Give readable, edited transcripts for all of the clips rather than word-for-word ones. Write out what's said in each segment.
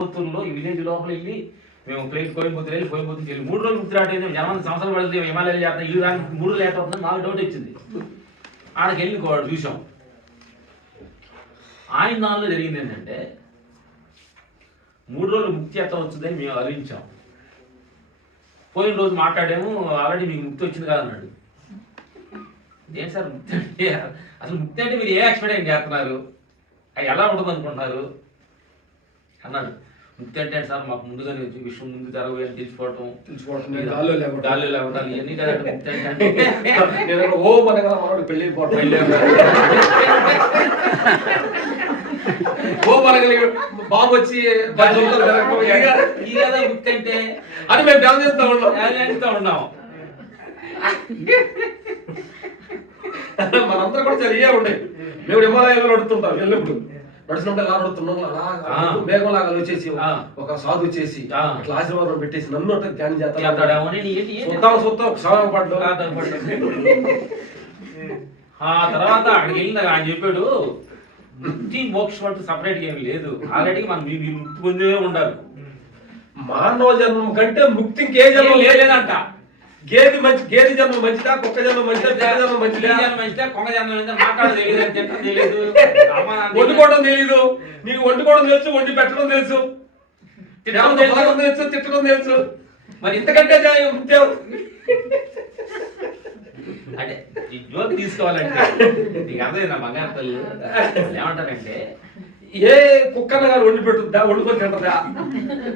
కోయంబత్తూరులో ఈ విలేజ్ లోపల వెళ్ళి మేము ఫ్లైట్ కోయంబత్తూరు వెళ్ళి కోయంబత్తూరు వెళ్ళి 3 రోజులు ముద్ర ఆటైంది. జనం సంవత్సరం పడుతుంది హిమాలయాలు చేస్తాం ఇల్లు రాని 3 రోజులు లేట్ అవుతుంది. నాకు డౌట్ వచ్చింది. ఆడకి వెళ్ళి చూసాం. ఆయన దానిలో జరిగింది ఏంటంటే 3 రోజులు ముక్తి ఎట్లా వచ్చిందని మేము ఆలోచించాం. పోయిన రోజు మాట్లాడాము, ఆల్రెడీ మీకు ముక్తి వచ్చింది కాదన్నాడు. ఏంటి సార్ ముక్తి అంటే, అసలు ముక్తి అంటే మీరు ఏ ఎక్స్పెక్ట్ చేస్తున్నారు, అది ఎలా ఉంటుంది అనుకుంటున్నారు అన్నాడు. ముక్తి అంటే సార్ మాకు ముందుగానే విషయం ముందు జరగబోయని తెలిసిపోవటం గాల్లో లేవటాలు ఇవన్నీ కదండి ముక్తి అంటే. పెళ్ళి బాబు వచ్చి ఈ కదా ముక్తి అంటే అని మేము ధ్యానం చేస్తూ ఉన్నాం. మనందరూ కూడా చాలా ఇవే ఉండే. మేము హిమాలయాల్లో నడుతుంటాం, వెళ్ళినప్పుడు నడుచుకుంటే అలా నడుతున్నాం. అలా మేఘం లాగా వచ్చేసి ఒక సాధు వచ్చేసి ఇట్లా ఆశీర్వాదం పెట్టేసి నన్ను అంటే ధ్యానం చేస్తాం. చూద్దాం సమయం పడ్డాం. ఆ తర్వాత అక్కడికి వెళ్ళిందా ఆయన చెప్పాడు, ముక్తి మోక్షం అంటూ సపరేట్ ఏమి లేదు. ఆల్రెడీ మనం మీరు ముక్తి పొందే ఉండాలి. మానవ జన్మం కంటే ముక్తి ఇంకే జన్మం లేదంట. గేది జన్మ మంచిదా, కుక్క జన్మ మంచిదా, పిల్ల జన్మ మంచిదా, కొంగ జన్మ మంచిదా మాట్లాడడం తెలియదు. వండుకోవడం తెలీదు. నీకు వండుకోవడం తెలుసు, వండి పెట్టడం తెలుసు, తిట్టడం తెలుసు, తిట్టడం తెలుసు. మరి ఇంతకంటే ముక్తి అంటే ఈ జోక్ తీసుకోవాలంటే నీకు అర్థమైంది. నా బంగారు తల్లి ఏమంటారంటే, ఏ కుక్కన గారు వండి పెట్టుద్దా, వండుకొని తింటదా,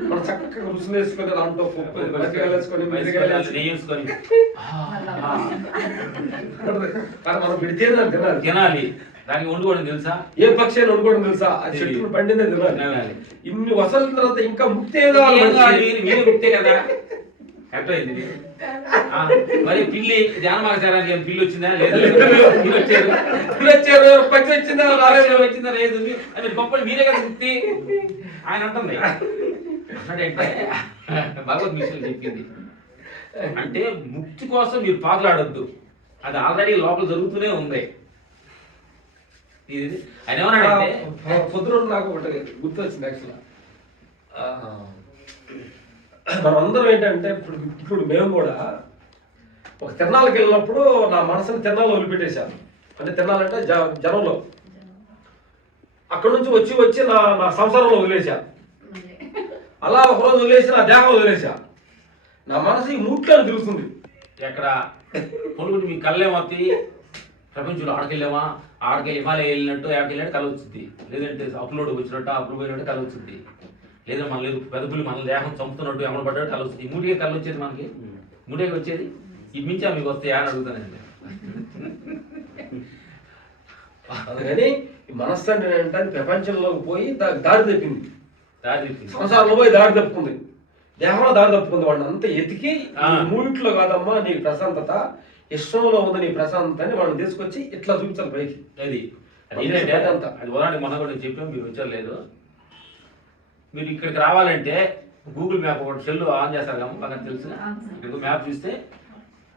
మనం చక్కగా రుసులు వేసుకొని దాంట్లో వేసుకొని మనం పెడితే తినాలి. దానికి వండుకోవడం తెలుసా, ఏ పక్షి వండుకోవడం తెలుసా, అది చెట్లు పండిందే తినాలి. ఇన్ని వసల తర్వాత ఇంకా ముక్తి మీరు ముక్తే కదా. అర్థమైంది. మరి పిల్లి ధ్యానమాచారానికి పిల్లి వచ్చిందా లేదు, వచ్చారు పక్షి వచ్చిందా వచ్చిందా లేదు అని గొప్పలు మీరే కదా ముక్తి ఆయన అంటుంది. అన్నాడంటే భగవద్ మిషన్ చెప్పింది అంటే ముక్తి కోసం మీరు పాకులాడొద్దు, అది ఆల్రెడీ లోపల జరుగుతూనే ఉంది. ఇది ఆయన ఏమన్నాడంటే, పొద్దున నాకు ఒకటి గుర్తు వచ్చింది. యాక్చువల్గా మనం అందరం ఏంటంటే ఇప్పుడు మేము కూడా ఒక తిరణాలకు వెళ్ళినప్పుడు నా మనసుని తిరణాలు వదిలిపెట్టేశాను. అంటే తిరణాలంటే జనంలో అక్కడ నుంచి వచ్చి నా సంసారంలో వదిలేశా. అలా ఒకరోజు వదిలేసి నా దేహం వదిలేశా. నా మనసు ఈ మూట్లో తిరుగుతుంది. ఎక్కడ కొనుక్కుని మీ కళ్ళేమవుతి ప్రపంచంలో ఆడకెళ్ళామా, ఆడకెళ్ళి హిమాలయ వెళ్ళినట్టు ఆడకెళ్ళినట్టు కళ వచ్చింది, లేదంటే అప్లోడ్ వచ్చినట్టు అప్లోడ్ పోయినట్టు కళ వచ్చింది, లేదా మన లేదు పెదపులు మన దేహం చంపుతున్నట్టు ఎమలు పడ్డట్టు కళ వస్తుంది. మూడిగా కళ్ళు వచ్చేది మనకి, మూడిగా వచ్చేది ఈ మించా మీకు వస్తాయా అని అడుగుతానండి. అందుకని మనస్సు అంటే ప్రపంచంలోకి పోయి దారి తప్పింది, సంసారంలో పోయి దారి తప్పుకుంది, దేహంలో దారి తప్పుకుంది. వాడిని అంతా ఎతికి మూడిట్లో కాదమ్మా నీ ప్రశాంతత, ఇష్టంలో ఉంది నీ ప్రశాంతని వాడిని తీసుకొచ్చి ఇట్లా చూపించాలి పైకి. అది ఏంటంటే అది ఉదాహరణకి మొన్న కూడా చెప్పాం, మీరు వచ్చారు లేదు. మీరు ఇక్కడికి రావాలంటే గూగుల్ మ్యాప్ ఒకటి సెల్ ఆన్ చేస్తారు కదా, బాగా తెలుసు. ఇక్కడ మ్యాప్ చూస్తే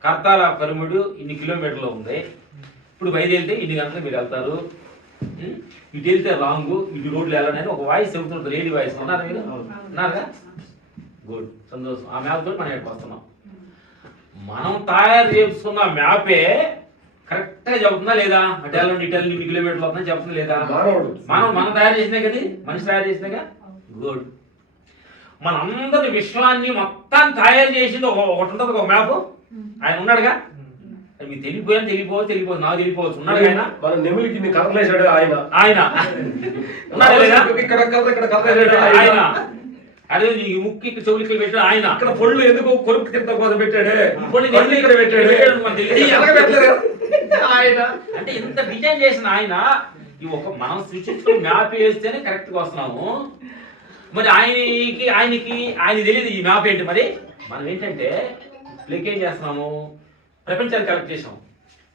కర్తాల పిరమిడ్ ఇన్ని కిలోమీటర్లు ఉంది, ఇప్పుడు బయలుదేరితే ఇన్ని గంటలకు మీరు వెళ్తారు, ఇటు వెళ్తే రాంగ్, ఇటు రోడ్లు వెళ్ళాలని ఒక వాయిస్ చెబుతుంటుంది. లేడీ వాయిస్ ఉన్నారు మీరు ఉన్నారుగా, గుడ్ సంతోషం. ఆ మ్యాప్ తోటి మనం ఇక్కడికి వస్తున్నాం. మనం తయారు చేసుకున్న మ్యాపే కరెక్ట్గా చెబుతుందా లేదా, అటు వెళ్ళండి ఇటు వెళ్ళండి ఇన్ని కిలోమీటర్లు అవుతుందని చెబుతుంది లేదా. మనం తయారు చేసినా కదా, మనిషి తయారు చేసినాగా. గుడ్. మనందరి విశ్వాన్ని మొత్తం తయారు చేసింది ఒకటి ఉంటుంది, ఒక మ్యాప్. ఆయన ఉన్నాడుగా, మీకు తెలియపోవచ్చు నాకు తెలియపోవచ్చు. ఉన్నాడు ఆయన, మన నెమిలికి కర్రలేసాడు ఆయన, ఉన్నాడు లేదా, ఇక్కడ కర్రలేసాడు ఆయన. అదే నీ ముక్కు ఇక్కడ చెవులికి పెట్టాడు ఆయన. ఇక్కడ పొళ్ళు ఎందుకు కొరుకు తింత కోసం పెట్టాడే, పొళ్ళు ఇక్కడ పెట్టాడు ఆయన. అంటే ఇంత డిజైన్ చేసిన ఆయన ఈ ఒక మనం సృష్టించుకుని మ్యాప్ వేస్తేనే కరెక్ట్గా వస్తున్నాము. మరి ఆయన తెలియదు ఈ మ్యాప్ ఏంటి. మరి మనం ఏంటంటే ప్లేక్ ఏం చేస్తున్నాము, ప్రపంచాన్ని కలెక్ట్ చేసాం.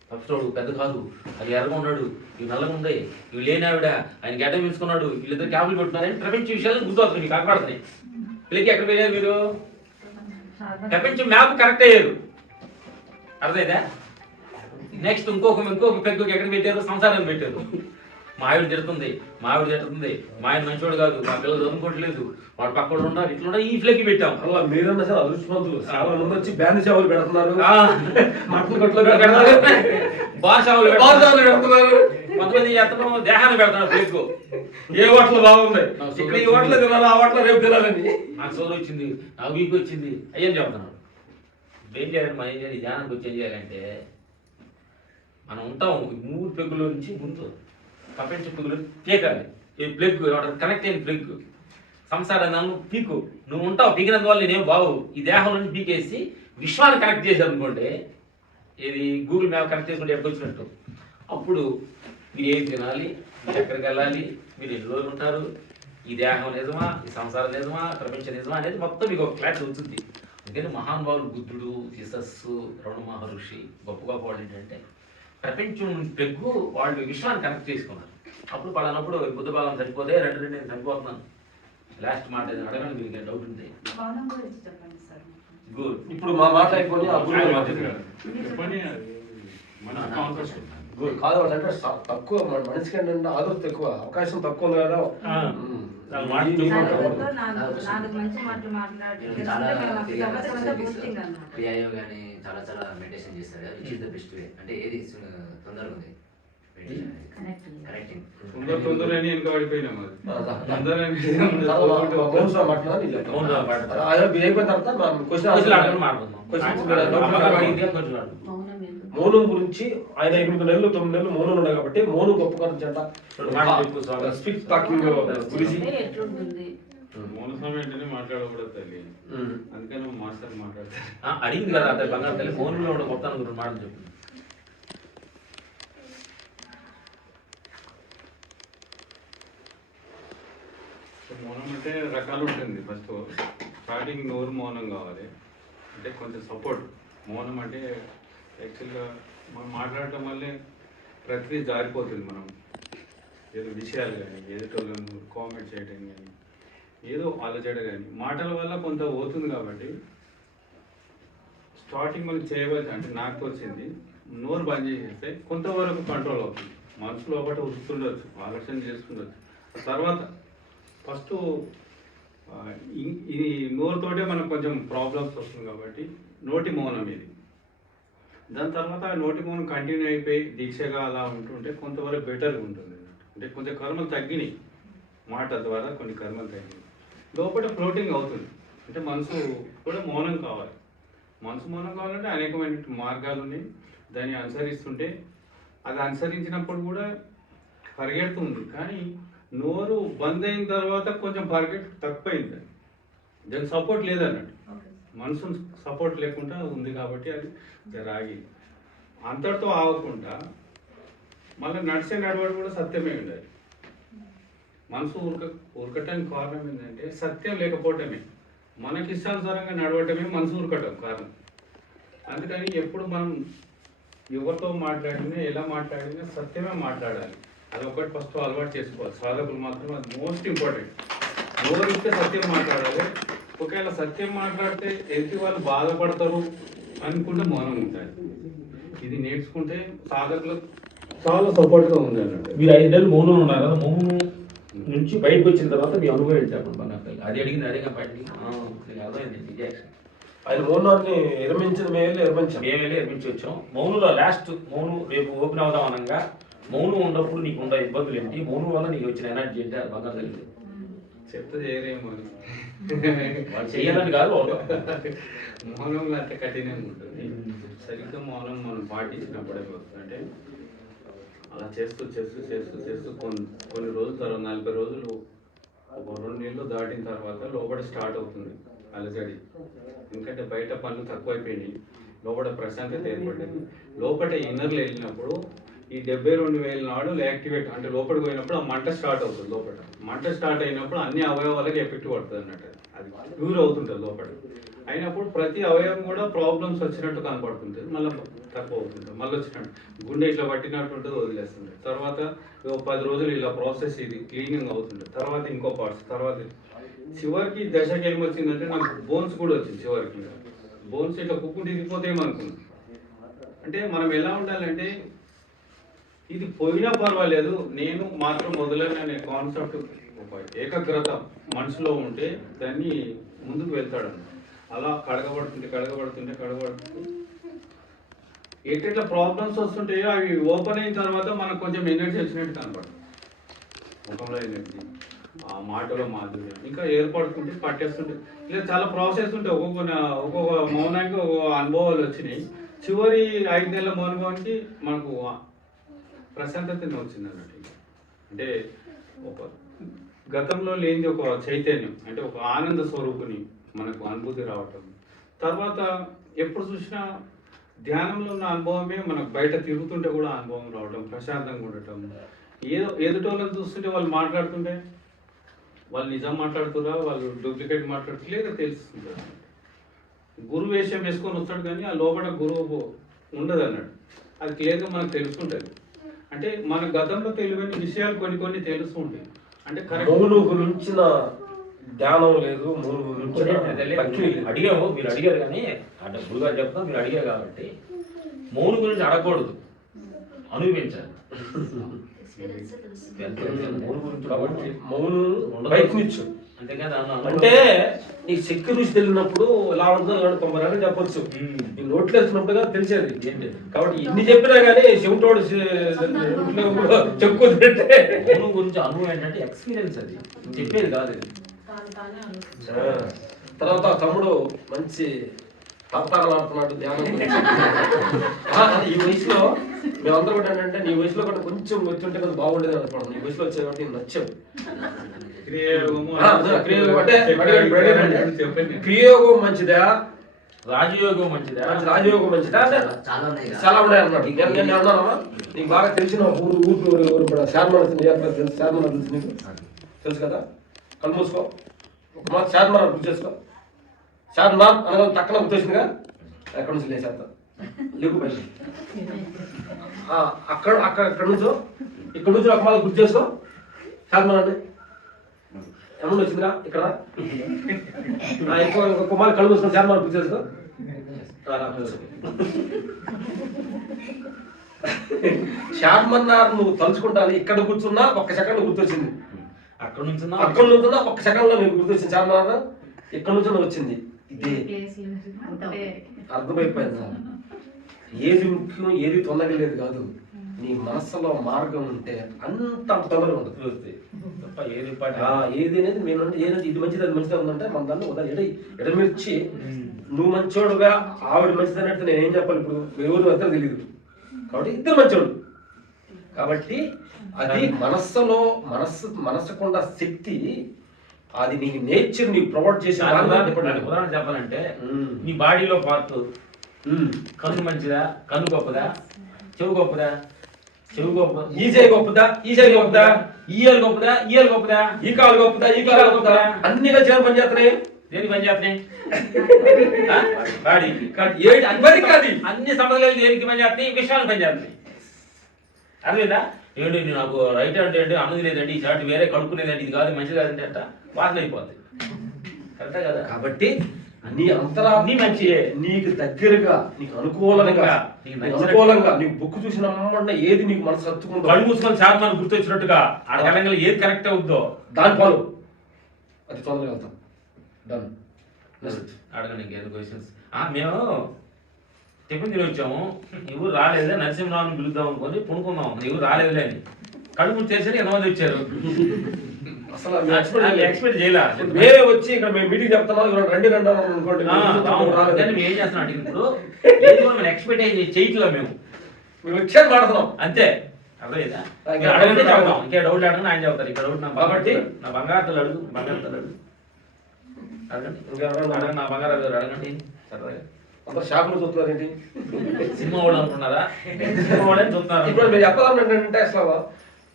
ఫస్ట్ పెద్ద కాదు, అది ఎర్రగా ఉన్నాడు, ఇవి నల్లగా ఉన్నాయి, ఇవి లేనావిడ, ఆయన గడ్డ తీసుకున్నాడు, వీళ్ళిద్దరు క్యాబులు పెట్టున్నారని ప్రపంచ విషయాలు గుర్తవుతుంది మీకు కాకపడుతున్నాయి. ప్లేకి ఎక్కడ వెళ్ళారు మీరు, ప్రపంచం మ్యాప్ కరెక్ట్ అయ్యారు. అర్థమైందా? నెక్స్ట్ ఇంకొక పెగ్గుకి ఎక్కడ పెట్టారు, సంసారాన్ని పెట్టారు. మా ఆవిడ తిడుతుంది, మా ఆయన మంచివాడు కాదు, మా పిల్లలు చదువుకోవట్లేదు, వాడు పక్కన ఉన్నారు, ఇట్లా ఉన్నారు, ఈ ఫ్లెక్కి పెట్టాం. అలా మీరన్నా సార్ అదృష్టవంతులు, చాలా మంది వచ్చి బ్యాండ్ సేవలు పెడుతున్నారు, ఆ, మటన్ కొట్లో పెడుతున్నారు, బాషావులు పెడుతున్నారు, కొంతమంది చేస్తున్నాం దేహాన్ని పెడతాడు ఫ్లెక్. ఏ హోటల్ బాగుంది, ఇక్కడ ఈ హోటల్ తినాలి, ఆ హోటల్ రేపు తినాలని. నాకు సోదరు వచ్చింది, నాకు వీక్ వచ్చింది, అయ్యని చెప్తున్నాడు. ఏం చేయాలి, మనం ఏం చేయాలి, ధ్యానానికి వచ్చి ఏం చేయాలంటే మనం ఉంటాం 3 పెగ్గుల నుంచి ముందు ప్రపంచ పెగ్గులు పీకాలి. ఈ ప్లగ్ కనెక్ట్ అయిన ప్లగ్ సంసారాన్ని పీకు, నువ్వు ఉంటావు, పీకినందువల్ల నేనేం బాగు, ఈ దేహం నుంచి పీకేసి విశ్వాన్ని కనెక్ట్ చేశారు అనుకోండి, ఇది గూగుల్ మ్యాప్ కనెక్ట్ చేసుకుంటే ఎక్కడికి వచ్చినట్టు. అప్పుడు మీరు ఏం తినాలి, మీరు ఎక్కడికి వెళ్ళాలి, మీరు ఎన్ని రోజులు ఉంటారు, ఈ దేహం నిజమా, ఈ సంసారం నిజమా, ప్రపంచం నిజమా అనేది మొత్తం మీకు ఒక క్లారిటీ వచ్చింది. అందుకని మహానుభావులు బుద్ధుడు, జీసస్సు, రమణ మహర్షి గొప్ప గొప్ప వాళ్ళు ఏంటంటే ప్రపంచం పెగ్గు వాళ్ళు విశ్వాన్ని కనెక్ట్ చేసుకున్నారు. అప్పుడు పలానప్పుడు బుద్ధ భాగం చనిపోతే రెండు నేను చనిపోతున్నాను, లాస్ట్ మాట ఏదైనా అడగండి, మీకు డౌట్ ఉంది. గుడ్. ఇప్పుడు మా మాట్లాడుకొని కాదు అంటే తక్కువ మనిషికి ఏంటంటే ఆదరణ ఎక్కువ, అవకాశం తక్కువ ఉంది కదా. క్రియాయోగా కానీ చాలా చాలా మెడిటేషన్ చేస్తారు, which is the best way. అంటే ఏది తొందరగా ఉంది కనెక్టింగ్ తొందరని వెనుక పడిపోయినాం. మౌనం గురించి ఆయన 8 నెలలు 9 నెలలు మౌనం ఉన్నాడు కాబట్టి మౌనం గొప్ప గురించి అంట. స్పీక్ టాకింగ్ గురించి మౌన సమయం అంటేనే మాట్లాడకూడదు తల్లి, అందుకని మాస్టర్ మాట్లాడతారు. అడిగింది కదా అతను బంగారు తల్లి, మౌనంలో కూడా మొత్తానికి 2 మాటలు చెప్పింది. మౌనం అంటే రకాలు ఉంటుంది. ఫస్ట్ స్టార్టింగ్ నోరు మౌనం కావాలి, అంటే కొంచెం సపోర్ట్. మౌనం అంటే యాక్చువల్గా మనం మాట్లాడటం వల్లే ప్రతిదీ జారిపోతుంది. మనం ఏదో విషయాలు కానీ, ఎదుటోళ్ళను కామెంట్ చేయడం కానీ, ఏదో ఆలోచన కానీ, మాటల వల్ల కొంత పోతుంది. కాబట్టి స్టార్టింగ్ మనం చేయవచ్చు. అంటే నాకు వచ్చింది నోరు బంద్ చేసేస్తే కొంతవరకు కంట్రోల్ అవుతుంది. మనసు లోపల ఉరుతుండొచ్చు, ఆలోచన చేస్తుండొచ్చు. తర్వాత ఫస్ట్ ఈ నోరుతోటే మనకు కొంచెం ప్రాబ్లమ్స్ వస్తుంది కాబట్టి నోటి మౌనం ఇది. దాని తర్వాత నోటి మౌనం కంటిన్యూ అయిపోయి దీక్షగా అలా ఉంటుంటే కొంతవరకు బెటర్గా ఉంటుంది. అంటే కొంచెం కర్మలు తగ్గినాయి, మాట ద్వారా కొన్ని కర్మలు తగ్గినాయి, లోపల ఫ్లోటింగ్ అవుతుంది. అంటే మనసు కూడా మౌనం కావాలి. మనసు మౌనం కావాలంటే అనేకమైన మార్గాలు ఉన్నాయి. దాన్ని అనుసరిస్తుంటే అది అనుసరించినప్పుడు కూడా పరిగెడుతుంది. కానీ నోరు బంద్ అయిన తర్వాత కొంచెం పరిగెట్ తక్కువైంది, దానికి సపోర్ట్ లేదన్నట్టు. మనసు సపోర్ట్ లేకుండా ఉంది కాబట్టి అది రాగి అంతటితో ఆగకుండా మళ్ళీ నడిచే నడవడం కూడా సత్యమే ఉండాలి. మనసు ఉరకటానికి కారణం ఏంటంటే సత్యం లేకపోవటమే. మనకి ఇష్టానుసారంగా నడవటమే మనసు ఉరకటం కారణం. అందుకని ఎప్పుడు మనం ఎవరితో మాట్లాడినా, ఎలా మాట్లాడినా సత్యమే మాట్లాడాలి. అది ఒకటి ఫస్ట్ అలవాటు చేసుకోవాలి సాధకులు మాత్రం. అది మోస్ట్ ఇంపార్టెంట్. నోరిస్తే సత్యం మాట్లాడాలి. ఒకవేళ సత్యం మాట్లాడితే ఎదుటి వాళ్ళు బాధపడతారు అనుకుంటే మౌనం ఉంటాయి. ఇది నేర్చుకుంటే సాధకులకు చాలా సపోర్ట్గా ఉంది అన్నట్టు. మీరు 5 నెలలు మౌనం ఉన్నారు కదా, మౌనం నుంచి బయటకు వచ్చిన తర్వాత మీ అనుభవం ఏంటి చెప్పండి బంగారు తల్లి. అది అడిగింది అదే బయటికి అర్థమైంది రియాక్షన్. ఆయన మౌనాన్ని విరమించిన మేలు మేమే నిర్మించి వచ్చాం. మౌనంలో లాస్ట్ మౌనం రేపు ఓపెన్ అవుదాం అనగా మౌనం ఉన్నప్పుడు నీకు ఉండే ఇబ్బందులు ఏంటి, మౌనం వల్ల నీకు వచ్చిన ఎనర్జీ ఏంటి, అది బంగారు తల్లి చెప్తే చేయరేమో అని. వాళ్ళు చేయాలని కాదు, మౌనంలో అంత కఠినంగా ఉంటుంది. సరిగ్గా మౌనం మనం పాటించినప్పుడే వస్తుంది. అంటే అలా చేస్తూ చేస్తూ చేస్తూ చేస్తూ కొన్ని రోజుల తర్వాత 40 రోజులు, ఒక 2 నెలలు దాటిన తర్వాత లోపల స్టార్ట్ అవుతుంది అలజడి. ఎందుకంటే బయట పనులు తక్కువైపోయినాయి, లోపల ప్రశాంతత ఏర్పడింది. లోపల ఇన్నర్లు వెళ్ళినప్పుడు ఈ 72,000 నాడులు యాక్టివేట్, అంటే లోపలికి పోయినప్పుడు ఆ మంట స్టార్ట్ అవుతుంది. లోపల మంట స్టార్ట్ అయినప్పుడు అన్ని అవయవాలకి ఎఫెక్ట్ పడుతుంది అన్నట్టు. అది ప్యూర్ అవుతుంటుంది లోపల. అయినప్పుడు ప్రతి అవయవం కూడా ప్రాబ్లమ్స్ వచ్చినట్టు కనపడుతుంటుంది, మళ్ళీ తక్కువ అవుతుంది, మళ్ళీ వచ్చినట్టు గుండె ఇట్లా పట్టినట్టు ఉంటుంది, వదిలేస్తుంది. తర్వాత 10 రోజులు ఇలా ప్రాసెస్ ఇది క్లీనింగ్ అవుతుంది. తర్వాత ఇంకో పార్ట్స్, తర్వాత చివరికి దశకి ఏమొచ్చిందంటే నాకు బోన్స్ కూడా వచ్చింది. చివరికి బోన్స్ ఇట్లా కుక్కు తిరిగిపోతే ఏమనుకున్నాను. అంటే మనం ఎలా ఉండాలంటే ఇది పోయినా పర్వాలేదు, నేను మాత్రం మొదలైన కాన్సెప్ట్ ఒక ఏకాగ్రత మనసులో ఉంటే దాన్ని ముందుకు వెళ్తాడు. అలా కడగబడుతుంటే ఎట్లా ప్రాబ్లమ్స్ వస్తుంటాయో అవి ఓపెన్ అయిన తర్వాత మనకు కొంచెం ఎనర్జీ వచ్చినట్టు కనపడుతుంది. ముఖంలో ఎనర్జీ, ఆ మాటలో మాధుర్యం ఇంకా ఏర్పడుతుంటే పట్టేస్తుంటే ఇలా చాలా ప్రాసెస్ ఉంటాయి. ఒక్కొక్క మౌనానికి ఒక్కొక్క అనుభవాలు వచ్చినాయి. చివరి 5 నెలల మౌనానికి మనకు ప్రశాంతతనే వచ్చింది అన్నట్టు. అంటే ఒక గతంలో లేనిది ఒక చైతన్యం, అంటే ఒక ఆనంద స్వరూపుని మనకు అనుభూతి రావటం. తర్వాత ఎప్పుడు చూసినా ధ్యానంలో ఉన్న అనుభవమే మనకు బయట తిరుగుతుంటే కూడా అనుభవం రావడం, ప్రశాంతంగా ఉండటం. ఎదుటోళ్ళని చూస్తుంటే వాళ్ళు మాట్లాడుతుంటే వాళ్ళు నిజం మాట్లాడుతురా, వాళ్ళు డూప్లికేట్ మాట్లాడుతున్నారు లేదా తెలుస్తుంటారు. గురువు వేషం వేసుకొని వస్తాడు కానీ ఆ లోపల గురువు ఉండదు అన్నాడు. అది క్లియర్గా మనకు తెలుస్తుంటుంది. అంటే మన గతంలో తెలియని విషయాలు కొన్ని తెలుస్తూ ఉంటాయి. అంటే మౌను గురించిన ధ్యానం లేదు, మౌను గురించిన అడిగాము, మీరు అడిగారు కానీ అంటే గురుగారు చెప్తాం, మీరు అడిగారు కాబట్టి మౌను గురించి అడగకూడదు, అనుభవించాలి. కాబట్టి మౌను ప్రయత్నించు. అంతేకాదు అంటే నీ శక్తి రుచి తెలియనప్పుడు ఎలా ఉంటుందో 90 రకాలు చెప్పొచ్చు. నీ నోట్లు వేస్తున్నప్పుడుగా తెలిసేది ఏంటి. కాబట్టి ఎన్ని చెప్పినా కానీ చెవిటోడు చెప్పుకుంటుంటే మౌనం గురించి అనుభవం ఏంటంటే ఎక్స్పీరియన్స్, అది చెప్పేది కాదు. తర్వాత తమ్ముడు మంచి తాతాలాడుతున్నాడు ధ్యానం. ఈ వయసులో మేమందరూ కూడా ఏంటంటే నీ వయసులో కూడా కొంచెం వచ్చుంటే కదా బాగుండేది అనుకోండి. నీ వయసులో వచ్చే కాబట్టి నీకు నచ్చావు. క్రియోగం మంచిదా, రాజయోగం మంచిదా? రాజయోగం మంచిదా అంటే చాలా ఉన్నాయి అన్నాడు. నేను అన్నానమ్మా, నీకు బాగా తెలిసిన ఊరు శారమణ తెలుసు. శారమణ తెలుసు నీకు, తెలుసు కదా. కళ్ళు మూసుకో, ఒక మాట శారమణ గుర్తు చేసుకో. శారమణ అనగా తక్కన గుర్తొచ్చిందిగా, ఎక్కడి నుంచి లేచేస్తా లేకు పైకి అక్కడ నుంచో ఇక్కడ నుంచి ఒక మాట గుర్తు చేసుకో. శారమణ అంటే ఎమ్మ వచ్చిందిరా ఇక్కడ ఇంకొక మాట కళ్ళు మూసుకొని శారమణ గుర్తు చేసుకో. శారమన్నారు నువ్వు తలుచుకుంటాను. ఇక్కడ కూర్చున్నా 1 సెకండ్ గుర్తొచ్చింది, అక్కడ నుంచున్నా 1 సెకండ్ లో నీకు గుర్తొచ్చింది. శారమన్నారు ఇక్కడ నుంచి వచ్చింది. ఇదే అర్థమైపోయింది సార్. ఏది ముఖ్యం, ఏది తొందరగా లేదు కాదు. నీ మనస్సులో మార్గం ఉంటే అంత తొందరగా ఉంటుంది. ఏది అనేది నేను ఏదైతే ఇది మంచిది అది మంచిది ఉందంటే మన దాన్ని ఎడమిర్చి నువ్వు మంచోడుగా ఆవిడ మంచిది అన్నట్టు నేను ఏం చెప్పాలి. ఇప్పుడు ఎవరు అంతా తెలియదు కాబట్టి ఇద్దరు మంచోడు. కాబట్టి అది మనస్సుకున్న శక్తి, అది నీకు నేచర్ నీకు ప్రొవైడ్ చేసే ఉదాహరణ చెప్పాలంటే నీ బాడీలో పార్ట్ కన్ను మంచిదా, కన్ను గొప్పదా, చెవు గొప్పదా, చెవు గొప్పదా, ఈ చేయి గొప్పదా, ఈ చేయి గొప్పదా, ఈయలు గొప్పదా, ఈయలు గొప్పదా, ఈ కాలు గొప్పదా, ఈ కాలు గొప్పదా, అన్ని కలిసి పని చేస్తున్నాయి. దేనికి పని చేస్తున్నాయి? బాడీకి. అన్ని సంబంధాలు దేనికి పని చేస్తున్నాయి? విషయాలు పని చేస్తున్నాయి. అర్థమైందా? ఏంటి నాకు రైట్ అంటే ఏంటి అన్నది లేదండి, ఈ షర్ట్ వేరే కడుక్కునేదండి, ఇది కాదు మంచిది కాదంటే అంట వాసన అయిపోద్ది. కరెక్టే కదా. కాబట్టి నీ అంతరాన్ని మంచియే, నీకు దగ్గరగా, నీకు అనుకూలంగా నీకు బుక్ చూసి నమ్మంటే ఏది నీకు మనసు హత్తుకుందో, కళ్ళు మూసుకొని శాతం గుర్తొచ్చినట్టుగా ఆ తెలంగాణ ఏది కరెక్ట్ అవుద్దో దాని ఫాలో అది తొందరగా వెళ్తాం. డన్. అడగండి ఇంకేదో క్వశ్చన్స్. మేము టిఫిన్ తిని వచ్చాము, ఎవరు రాలేదే, నరసింహరావుని పిలుద్దాం అనుకొని పుణుకున్నాం, ఎవరు రాలేదులే అని. కడుపు తెరిచి ఎంతమంది వచ్చారు అసలు ఎక్స్పెక్ట్ చేయలే. వేరే వచ్చి ఇక్కడ మేము మీటింగ్ చెప్తున్నాం, రండి అనుకోండి. ఏం చేస్తున్నాం ఇప్పుడు మనం ఎక్స్పెక్ట్ చేయట్లా, మేము వచ్చారు మాడుతున్నాం అంతే. అర్థమైందా? అడగండి చెప్తాం, ఇంకే డౌట్ అడగండి ఆయన చెప్తారు. ఇక్కడ డౌట్ కాబట్టి నా బంగారు అడుగు, అడగండి నా బంగారు అడగండి. సరదాగా అందరు షాపులు చూస్తున్నారు ఏంటి, సినిమా వాళ్ళు అనుకున్నారా? సినిమా వాళ్ళని చూస్తున్నారు. ఇప్పుడు మీరు చెప్పాలని ఏంటంటే అసలు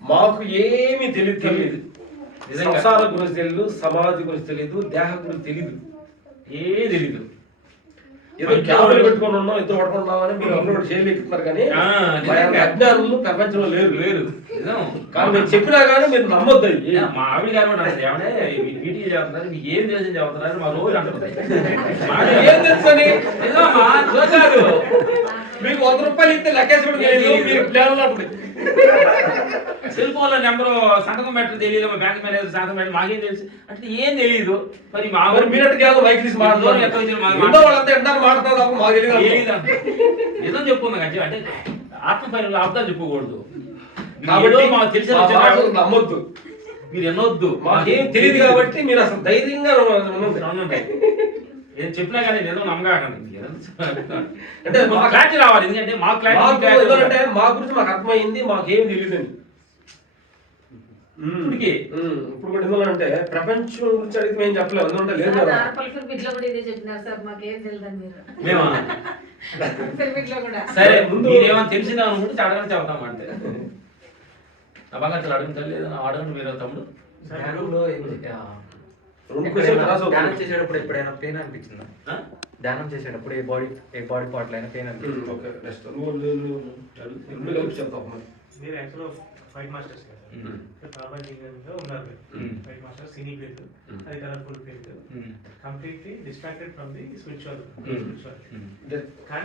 మాకు ఏమీ తెలియదు. సంసారం గురించి తెలియదు, సమాజం గురించి తెలియదు, దేహం గురించి తెలియదు, ఏ తెలీదు. ఏదో క్యాబులు పెట్టుకొని ఉన్నాం, ఎంతో పడుకుంటున్నామని మీరు అప్లోడ్ చేయలేకున్నారు. కానీ అజ్ఞానులు ప్రపంచంలో లేరు. కానీ మీరు చెప్పినా కానీ మీరు నమ్మొద్దు. మా ఆవిడ గారు ఏమంటే వీడియో చెప్తున్నారు, మీకు ఏం తెలిసి చెప్తున్నారు మా రోజు అంటారు. ఏం తెలుసని చూసారు మీకు 100 రూపాయలు ఇస్తే లెక్కేసుకోవడం తెలియదు, మీరు ప్లాన్ ఉంటుంది. సెల్ ఫోన్ లో నెంబర్ సంతకం పెట్టడం తెలియదు, మా బ్యాంక్ మేనేజర్ సంతకం పెట్టడం మాకేం తెలుసు అంటే ఏం తెలియదు. మరి మా మీరట్టు కాదు మైక్ తీసి మాట్లాడుతున్నారు, వాళ్ళంతా ఎంటారు మాట్లాడతారు తప్ప మాకు తెలియదు. నిజం చెప్పుకుందాం కంటే అంటే ఆత్మపైన అర్థాలు చెప్పకూడదు. కాబట్టి మాకు తెలిసిన నమ్మొద్దు, మీరు ఎన్నొద్దు, మాకేం తెలియదు కాబట్టి మీరు అసలు ధైర్యంగా ఉండండి. ఏం చెప్పినా కానీ నిజం నమ్మకాకండి. అంటే మా క్లారిటీ రావాలి, ఎందుకంటే మా క్లారిటీ అంటే మా గురించి మాకు అర్థమైంది, మాకేం తెలియదండి. ఇప్పుడు కూడా ఎందుకంటే ప్రపంచం గురించి అడిగితే మేము చెప్పలేము, ఎందుకంటే లేదు కదా. సరే మీరేమో తెలిసిందా అనుకుంటే అడగని చెప్తాం అంటే నా బంగారు అడగడం లేదు, అడగండి మీరు తమ్ముడు. ధ్యానం చేసేటప్పుడు ఎప్పుడైనా పెయిన్ అనిపించిందా? ధ్యానం చేసేటప్పుడు ఏ బాడీ పార్ట్ అయినా పెయిన్ అనిపించింది? మీరు యాక్చువల్గా ఫైట్ మాస్టర్స్ కదా, ఉన్నారు ఫైట్ మాస్టర్ సినీ ఫీల్డ్, అది colourful field, completely distracted from the spiritual.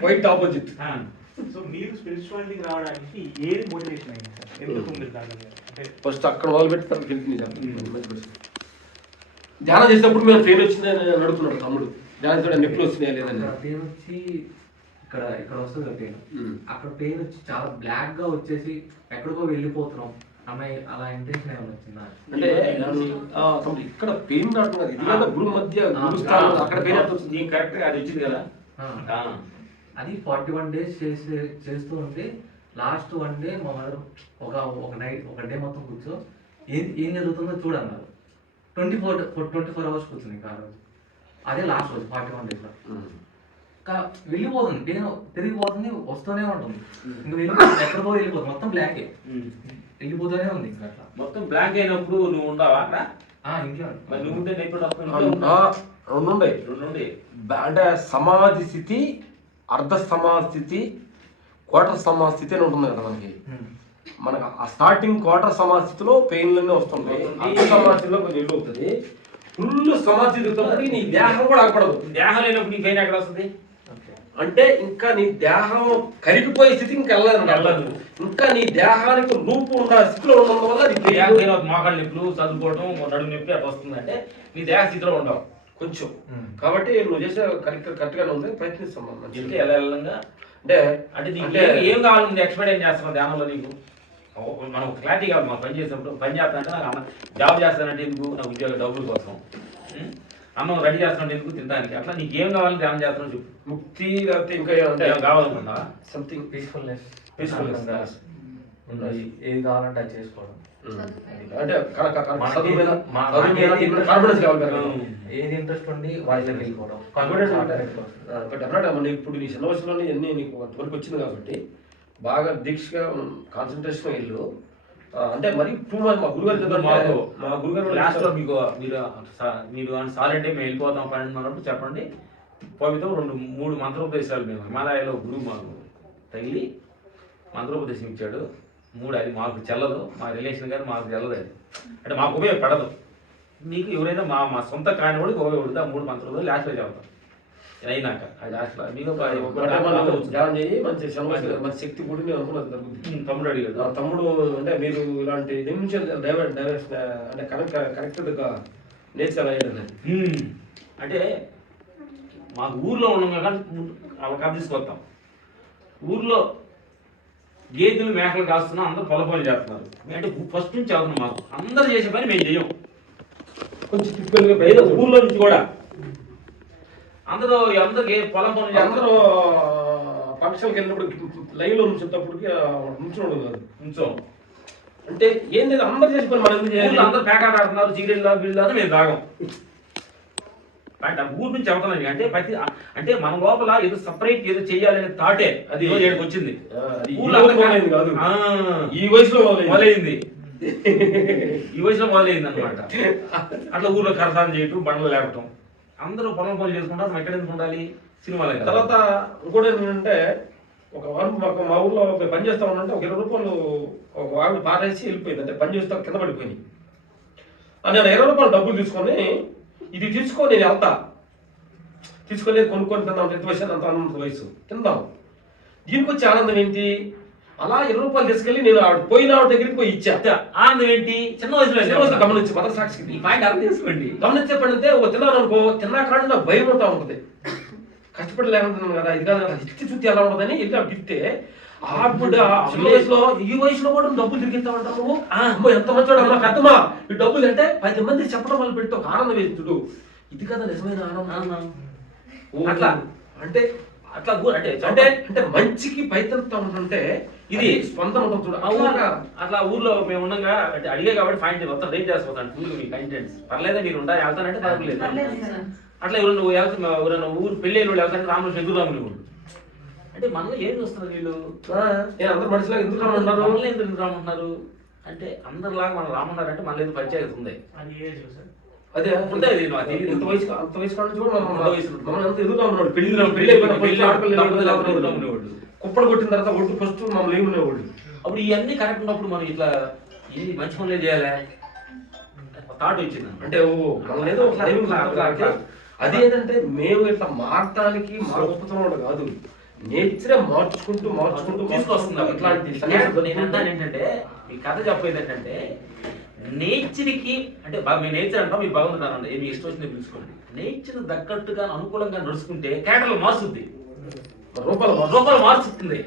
Quite opposite. So మీరు స్పిరిచువాలిటీకి రావడానికి ఏది మోటివేషన్ అయింది సార్? ఎందుకు మీరు దాని అంటే ఫస్ట్ అక్కడ మొదలుపెట్టి ధ్యానం చేసేటప్పుడు మేము పెయిన్ వచ్చిందని అడుగుతున్నాడు తమ్ముడు. ధ్యానం నొప్పులు వస్తున్నాయా లేదని. పెయిన్ వచ్చి ఇక్కడ వస్తుంది కదా పెయిన్, అక్కడ పెయిన్ వచ్చి చాలా బ్లాక్ గా వచ్చేసి ఎక్కడికో వెళ్ళిపోతున్నాం అమ్మాయి, అలా ఇంటెన్షన్ ఏమైనా వచ్చిందా? అంటే ఇక్కడ పెయిన్ రావట్లేదు, ఇది కదా గురు మధ్య అక్కడ పెయిన్ అవుతుంది. కరెక్ట్ గా అది వచ్చింది కదా. అది 41 days చేస్తూ ఉంటే లాస్ట్ 1 day మా మదర్ ఒక నైట్ ఒక డే మొత్తం కూర్చో ఏం జరుగుతుందో చూడన్నారు. 24 hours కూర్చుంది ఇంకా ఆ రోజు. అదే లాస్ట్ రోజు 41 days లో. వెళ్ళిపోతుంది పెయిన్, తిరిగిపోతుంది, వస్తూనే ఉంటుంది, ఇంకా వెళ్ళిపోతుంది, ఎక్కడికో వెళ్ళిపోతుంది, మొత్తం బ్లాకే వెళ్ళిపోతూనే ఉంది. ఇంకా అట్లా మొత్తం బ్లాక్ అయినప్పుడు నువ్వు ఉండవా? ఇంకేమండి మరి నువ్వు ఉంటే ఎప్పుడు రెండు అంటే సమాధి స్థితి, అర్ధ సమాధి స్థితి, క్వార్టర్ సమాధి స్థితి అని ఉంటుంది కదా మనకి. మనకు ఆ స్టార్టింగ్ క్వార్టర్ సమాధి స్థితిలో పెయిన్లన్నీ వస్తుంటాయి, అర్ధ సమాధిలో కొంచెం ఇల్లు అవుతుంది. ఫుల్ సమాధి స్థితి నీ దేహం కూడా ఆగపడదు. దేహం లేనప్పుడు నీ పెయిన్ ఎక్కడ వస్తుంది అంటే ఇంకా నీ దేహం కరిగిపోయే స్థితి ఇంకా వెళ్ళదు, ఇంకా నీ దేహానికి రూపు ఉన్న స్థితిలో ఉండడం వల్ల మోకాళ్ళ నొప్పులు, చదువుకోవడం, నడుము నొప్పి అట్లా వస్తుంది అంటే నీ దేహ స్థితిలో ఉండవు కొంచెం. కాబట్టి నువ్వు చేసే కరెక్ట్ గానే ఉంది, ప్రయత్నిస్తాం మనం. అంటే ఎలా వెళ్ళంగా అంటే ఏం కావాలి, ముందు ఎక్స్పెక్ట్ ఏం చేస్తున్నావు ధ్యానంలో? నీకు మనం క్లారిటీ కావాలి. మనం పని చేసినప్పుడు పని చేస్తానంటే నాకు అన్న జాబ్ చేస్తానంటే ఎందుకు? నాకు ఉద్యోగ డబ్బుల కోసం. అన్నం రెడీ చేస్తానంటే ఎందుకు? తినడానికి. అట్లా నీకు ఏం కావాలి ధ్యానం చేస్తున్నావు చెప్పు. ముక్తి లేకపోతే ఇంకా కావాలనుకున్నా సంథింగ్ పీస్ఫుల్నెస్ ఉండదు. ఏది కావాలంటే అది చేసుకోవడం. అంటే ఏది ఇంట్రెస్ట్ ఉండి వాళ్ళ దగ్గరికి వెళ్ళిపోవడం. ఇప్పుడు నీ చిన్న వయసులోనే అన్ని నీకు అంతవరకు వచ్చింది కాబట్టి బాగా దీక్షగా కాన్సన్ట్రేషన్ వెళ్ళు. అంటే మరి ఇప్పుడు మా గురుగారు లాస్ట్ లో మీకు మీరు సార్ అంటే మేము వెళ్ళిపోతాం 12 అన్నప్పుడు చెప్పండి. పవిత్రం 2-3 మంత్రోపదేశాలు మేము హిమాలయాలో గురువు మాకు తగిలి మంత్రోపదేశం ఇచ్చాడు. 3 అది మాకు చెల్లదు, మా రిలేషన్ కానీ మాకు చెల్లదు. అది అంటే మాకు ఉపయోగపడదు. మీకు ఎవరైనా మా సొంత కానివాడికి ఉపయోగపడుతుంది. ఆ 3 మంత్రాలు లాస్ట్లో చెప్తాం అయినాక. అది లాస్ట్లో మీకు ధ్యానం చేయి, మంచి మంచి శక్తి కూడా మేము అనుకున్నది జరుగుతుంది. తమ్ముడు అడిగాడు. తమ్ముడు అంటే మీరు ఇలాంటి దీని నుంచి డైవర్షన్ అంటే కనెక్టెడ్గా నేచర్ అయ్యేది. అంటే మాకు ఊర్లో ఉన్నాం కానీ కథ తీసుకొస్తాం. ఊర్లో గేదెలు మేకలు కాస్తున్నాం, అందరూ పొల పనులు చేస్తున్నారు. అంటే ఫస్ట్ నుంచి అవుతున్నాం. మాకు అందరూ చేసే పని మేము చెయ్యం. కొంచెం తిప్పులుగా ఏదో ఊర్లో నుంచి కూడా అందరూ పొలం పనులు అందరూ ఫంక్షన్కి వెళ్ళినప్పుడు లైవ్లో నుంచేటప్పటికి నుంచోడు కాదు, నుంచో అంటే ఏం లేదు, అందరూ చేసే పని మనం ఎందుకు చేయాలి? అందరూ ప్యాకెట్ ఆడుతున్నారు, సిగరెట్ బిల్లు మేము తాగం. ఊరు నుంచి అవుతున్నాయి అంటే ప్రతి అంటే మన లోపల ఏదో సపరేట్ ఏదో చెయ్యాలనే థాటే అది ఏడుకు వచ్చింది. ఈ వయసులో మొదలైంది అనమాట. అట్లా ఊర్లో కరసాలు చేయటం, బండలు లేపటం, అందరూ పొలం పనులు చేసుకుంటారు. మనం ఎక్కడ ఎందుకు ఉండాలి? సినిమాలు. తర్వాత ఇంకోటి ఏంటంటే ఒక వారం మా ఊర్లో పని చేస్తా ఉంటే ఒక 20 రూపాయలు ఒక ఆవిడ పారేసి వెళ్ళిపోయింది. అంటే పని చేస్తా కింద పడిపోయింది. నేను 20 రూపాయలు డబ్బులు తీసుకొని ఇది తీసుకో నేను వెళ్తా, తీసుకొని కొనుక్కొని తిందాం, ఎంత వయసు అంత వయసు తిందాం. దీనికి వచ్చే ఆనందం ఏంటి? అలా 20 రూపాయలు తీసుకెళ్ళి నేను పోయిన ఆవిడ దగ్గరికి పోయి ఇచ్చా. ఆనందం ఏంటి? చిన్న వయసులో గమనించి మదర్ సాక్షికి ఈ పాయింట్ అర్థం చేసుకోండి. గమనించే పని అంటే ఒక తిన్నాను అనుకో, తిన్నా కాదు నాకు భయం ఉంటా ఉంటుంది. కష్టపడి లేకుంటున్నాను కదా, ఇది కాదు ఇచ్చి చూస్తే ఎలా ఉంటుందని వెళ్ళి అప్పుడు ఇస్తే ఆవిడ చిన్న వయసులో ఈ వయసులో కూడా డబ్బులు తిరిగిస్తా ఉంటావు నువ్వు. అమ్మో ఎంత మంచోడు నాకు అర్థమా. ఈ డబ్బులు అంటే 10 మంది చెప్పడం వల్ల పెడితే ఒక ఆనందం వేస్తుడు. ఇది కదా నిజమైన ఆనందం. అట్లా అంటే అట్లా అంటే అంటే అంటే మంచికి పైతత్వం ఉంటుంటే ఇది స్పందన ఉంటుంది చూడు. అట్లా ఊర్లో మేము ఉండగా అంటే అడిగే కాబట్టి ఫైన్ మొత్తం రేట్ చేస్తాను ఫుల్ మీ కంటెంట్స్ పర్లేదా మీరు ఉంటా వెళ్తానంటే పర్లేదు. అట్లా ఎవరు నువ్వు ఎవరైనా ఊరు పెళ్ళి వాళ్ళు వెళ్తానంటే రాములు శంకురాములు అంటే మనలో ఏం చూస్తున్నారు వీళ్ళు? అందరు మనుషులు ఎందుకు రామంటున్నారు? మనలో ఎందుకు రామంటున్నారు అంటే అందరిలాగా మనం రామన్నారంటే మన ఏదో ప్రత్యేకత ఉంది. అది ఏజ్ సార్. అదే ఉంటే అది నాకు ఇంత వయసు కాడ నుంచి కూడా మనం ఎంత ఎదుగుతా ఉన్నాడు. కుప్పలు కొట్టిన తర్వాత ఒడ్డు ఫస్ట్ మమ్మల్ని ఏమునేవాళ్ళు. అప్పుడు ఇవన్నీ కరెక్ట్ ఉన్నప్పుడు మనం ఇట్లా ఇది మంచి పనులే చేయాలి థాట్ వచ్చింది. అంటే మనం ఏదో అది ఏంటంటే మేము ఇట్లా మారటానికి మా గొప్పతనం కాదు, నేచరే మార్చుకుంటూ మార్చుకుంటూ తీసుకొస్తున్నాం. ఇట్లాంటి నేను ఏంటంటే ఈ కథ చెప్పేది ఏంటంటే నేచర్కి అంటే మీ నేచర్ అంటాం మీరు బాగుంటున్నారండి మీ ఇష్టం వచ్చింది పిలుచుకోండి. నేచర్ తగ్గట్టుగా అనుకూలంగా నడుచుకుంటే క్యాటర్లు మారుస్తుంది, రూపాలు మార్చుతుంది.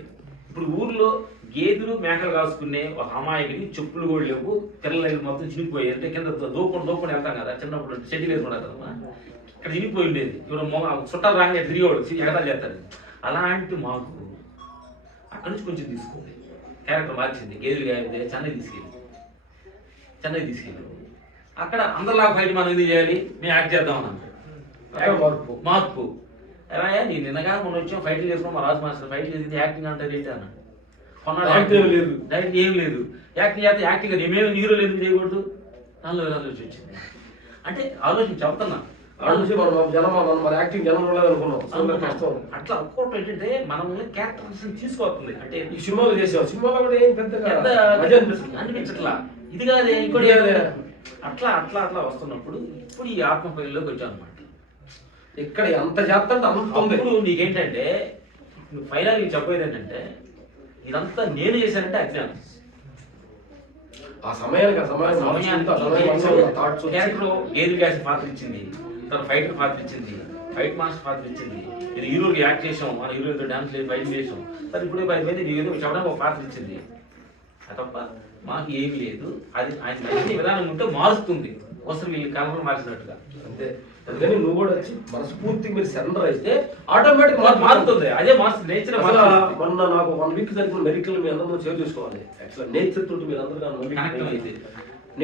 ఇప్పుడు ఊర్లో గేదెలు మేకలు కాసుకునే ఒక అమాయకుడికి చెప్పులు కూడా లేవు, పిల్లలు మొత్తం చినిగిపోయి అంటే కింద దూపని వెళ్తాం కదా చిన్నప్పుడు షెడ్యూల్ వేసుకుంటారు కదమ్మా, ఇక్కడ చినిగిపోయి ఉండేది. ఇప్పుడు చుట్టాలు రాగానే తిరిగేవాడు ఎగతాలు చేస్తారు. అలాంటి మాకు అక్కడి నుంచి కొంచెం తీసుకోండి క్యారెక్టర్ మార్చింది. గేదెలు కాదే చెన్నై తీసుకెళ్ళి అక్కడ అందరిలాగా ఫైట్ మనం ఇది చేయాలి, మేము యాక్ట్ చేద్దాం అన్నాడు. మార్పు ఏమయ్యా నీ నిన్నగా మనం వచ్చాం ఫైట్లు చేసుకున్నాం, మా రాజు మాస్టర్ ఫైట్లు చేసింది యాక్టింగ్ అంటే ఏంటి అన్నాడు. కొన్నాడు డైరెక్ట్ ఏం లేదు, యాక్టింగ్ చేస్తే యాక్టింగ్ మేమేమి హీరోలు ఎందుకు చేయకూడదు నాలో వచ్చింది అంటే ఆలోచన చెప్తున్నా. అట్లా అనుకోవటం ఏంటంటే మనం క్యారెక్టర్స్ తీసుకోవాలి. అంటే ఈ సినిమాలు చేసాం, సినిమాలో కూడా ఏం పెద్దగా అనిపించట్లా ఇది కాదే ఇంకోటి అట్లా అట్లా అట్లా వస్తున్నప్పుడు ఇప్పుడు ఈ ఆత్మపల్లిలోకి వచ్చాను అనమాట. ఇక్కడ ఎంత చేస్తా అప్పుడు నీకేంటంటే ఫైనల్ నీకు చెప్పేది ఏంటంటే ఇదంతా నేను చేశానంటే అజ్ఞానం. ఆ సమయానికి క్యారెక్టర్ గేదె గ్యాస్ పాత్ర ఇచ్చింది, తన ఫైటర్ పాత్ర ఇచ్చింది, ఫైట్ మాస్టర్ పాత్ర ఇచ్చింది, ఇది హీరోకి యాక్ట్ చేసాం, మన హీరోతో డాన్స్ లేదు ఫైట్ చేసాం. సరే ఇప్పుడు 10 మంది నీకు ఏదో చెప్పడానికి ఒక పాత్ర ఇచ్చింది, అది తప్ప మాకు ఏమి లేదు. అది ఆయన మంచి విధానం ఉంటే మారుస్తుంది, వస్తుంది వీళ్ళు కలర్ మార్చినట్టుగా అంతే. అందుకని నువ్వు కూడా వచ్చి మనస్ఫూర్తిగా మీరు సరెండర్ అయితే ఆటోమేటిక్ మారుతుంది. అదే మారుతుంది నేచర్. మొన్న నాకు 1 వీక్ జరిగిన మెడికల్ మీ అందరూ సేవ్ చేసుకోవాలి. యాక్చువల్గా నేచర్ తోటి మీరు అందరూ అయితే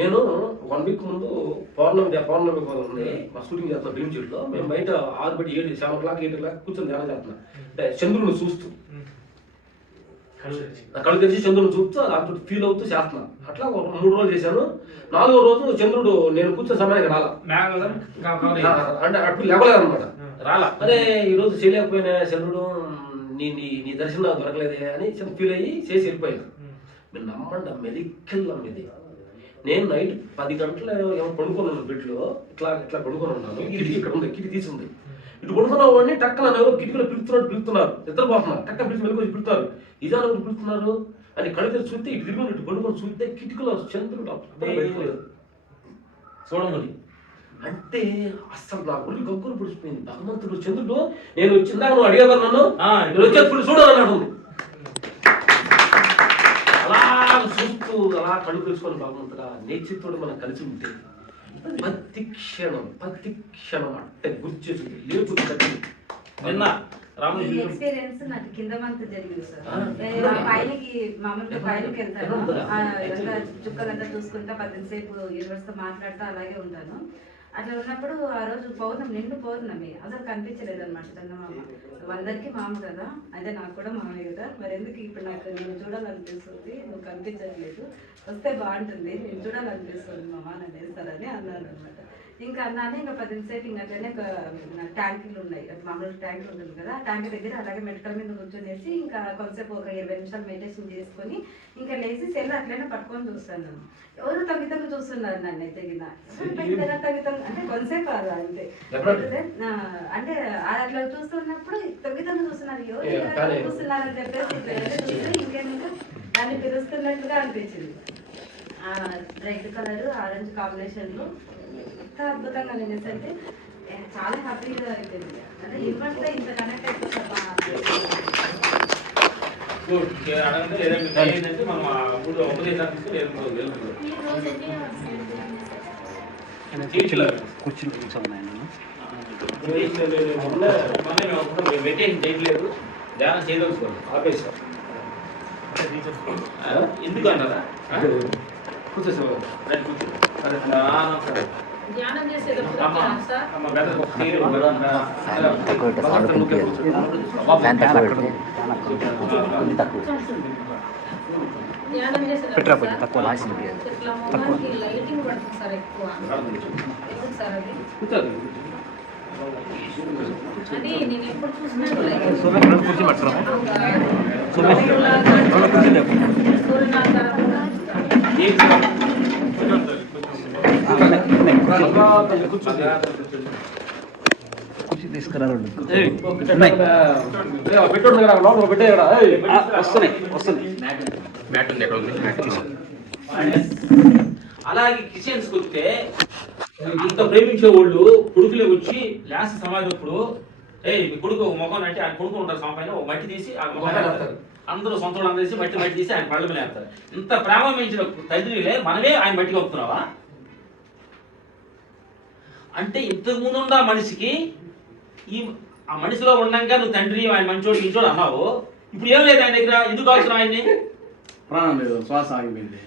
నేను 1 వీక్ ముందు పౌర్ణమి ఉంది మా షూటింగ్ చేస్తున్నాం డ్రీమ్ షీట్లో. మేము బయట 6 బట్టి 7 o'clock 8 o'clock కూర్చొని ధ్యానం చేస్తున్నాం. అంటే చంద్రుని చూస్తూ కళ్ళు తెరిచి చంద్రుని చూస్తూ దాంతో ఫీల్ అవుతూ చేస్తున్నాను. అట్లా 3 రోజులు చేశాను. 4వ రోజు చంద్రుడు నేను కూర్చొని సమయానికి రాలా, అంటే అప్పుడు లేవలేదన్నమాట. రాలా అదే ఈరోజు చేయలేకపోయినా చంద్రుడు నీ దర్శనం దొరకలేదే అని ఫీల్ అయ్యి చేసి వెళ్ళిపోయాను. మీరు నమ్మండి మెడికల్ ఇది. నేను నైట్ 10 గంటలు ఏమో పడుకున్నాను బెడ్లో, ఇట్లా పడుకొని ఉన్నాను. కిటికీ ఇక్కడ ఉంది, కిటికీ తీసుంది. ఇటు పడుకున్న వాడిని టక్కన కిటికీలో పిలుస్తున్నారు, నిద్రపోతున్నారు. టక్క పిలిచి వెళ్ళి పిలుస్తారు, ఇదాన పిలుస్తున్నారు అని కళ్ళు తెరిచి చూస్తే ఇటు తిరుగుని ఇటు పడుకొని చూస్తే కిటికీలో చంద్రుడు చూడమని అంటే అస్సలు నా ఒళ్ళు గగ్గురు పుడిచిపోయింది. భగవంతుడు చంద్రుడు నేను వచ్చిందాక నువ్వు అడిగావు నన్ను వచ్చేప్పుడు చూడాలన్నాడు. అలా చూస్తూ అలా కళ్ళు తెచ్చుకొని భగవంతుడా నేర్చితోడు మనం కలిసి ఉంటే ప్రతి క్షణం అంటే గుర్తు చేసుకుంటే లేకపోతే నిన్న ఈ ఎక్స్పీరియన్స్ నాకు కింద మంత్ జరిగింది సార్. పైనకి మామూలుగా పైనకి వెళ్తాను, చుక్కలంతా చూసుకుంటా 10 సేపు యూనివర్స్తో మాట్లాడుతూ అలాగే ఉంటాను. అట్లా ఉన్నప్పుడు ఆ రోజు నిండు పౌర్ణమి అసలు కనిపించలేదు అనమాట చందమామ. అందరికీ మామ కదా, అయితే నాకు కూడా మామే కదా, మరి ఎందుకు ఇప్పుడు నాకు నేను చూడాలనిపిస్తుంది, నువ్వు కనిపించట్లేదు, వస్తే బాగుంటుంది, నేను చూడాలనిపిస్తుంది మామ నన్ను వేస్తారని అన్నాను అనమాట. ఇంకా అన్నాను ఇంకా 10 సేపు ఇంకా అట్లనే ట్యాంకులు ఉన్నాయి, మామూలు ట్యాంకులు ఉంటుంది కదా, ఆ ట్యాంక్ దగ్గర అలాగే మెడికల్ మీద కూర్చొనేసి ఇంకా కొంతసేపు ఒక 20 నిమిషాలు మెడిటేషన్ చేసుకొని ఇంకా లేచి సెల్ అట్లనే పట్టుకొని చూస్తాను. ఎవరు తగ్గితంగా చూస్తున్నారు నన్ను అయితే తగ్గితం అంటే కొంతసేపు అలా అంతే, అంటే అట్లా చూస్తున్నప్పుడు తగ్గితంగా చూస్తున్నారు, ఎవరు చూస్తున్నారు అని చెప్పేసి ఇంకేంటంటే దాన్ని పిలుస్తున్నట్టుగా అనిపించింది. రెడ్ కలర్ ఆరెంజ్ కాంబినేషన్లో ఎంత అద్భుతంగా అనిపిస్తుంటే చాలా హ్యాపీగా అయిపోయింది. అంటే యూనివర్స్లో ఇంత కనెక్ట్ ఏంటంటే మనం అప్పుడు ఉపదేశాలు తీసుకుని మెయింటైన్ చేయట్లేదు, ధ్యానం చేయదలుచుకోండి ఆపేసాం. ఎందుకు అన్నారా కూర్చోసేవారు ధ్యానం చేసేటప్పుడు లైటింగ్ పడుతుంది సార్ ఎక్కువ సార్ అది నేను ఎప్పుడు చూసినా తీసుకురా అలాగే క్రిస్టియన్స్ వస్తే అంత ప్రేమించే వాళ్ళు కొడుకులే వచ్చి లాస్ట్ సమాధిప్పుడు మీ కొడుకు ముఖం అంటే ఆయన కొడుకు ఉంటారు సమ పైన మట్టి తీసి ఆ ముఖం వేస్తారు, అందరూ సొంత వాళ్ళు అందేసి మట్టి తీసి ఆయన పళ్ళ మీద వేస్తారు. ఇంత ప్రేమ పెంచిన తండ్రిలే మనమే ఆయన మట్టి కప్పుతున్నావా? అంటే ఇంతకు ముందున్న మనిషికి ఆ మనిషిలో ఉండగా నువ్వు తండ్రి ఆయన మంచోడు ఇంచోడు అన్నావు, ఇప్పుడు ఏం లేదు ఆయన దగ్గర, ఎందుకు కావాల్సిన ఆయన్ని ప్రాణం లేదు, శ్వాస ఆగిపోయింది.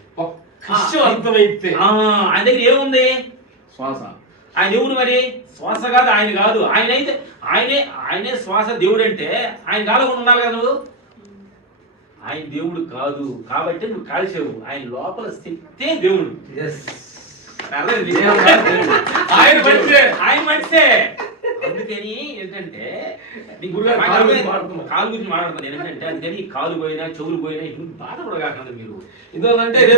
అర్థమైతే ఆయన దగ్గర ఏముంది? శ్వాస. ఆయన దేవుడు మరి శ్వాస కాదు, ఆయన కాదు. ఆయన అయితే ఆయనే శ్వాస దేవుడు అంటే ఆయన కాలకుండా ఉండాలి కదా నువ్వు. ఆయన దేవుడు కాదు కాబట్టి నువ్వు కాల్చేవు, ఆయన లోపల స్థితే దేవుడు. ఆయన మనిషే. అందుకని ఏంటంటే కాలు గురించి మాట్లాడుతున్నాను ఏంటంటే, అందుకని కాలు పోయినా చెవులు పోయినా ఇప్పుడు బాధపడగాకుండా మీరు ఇదంటే ఇది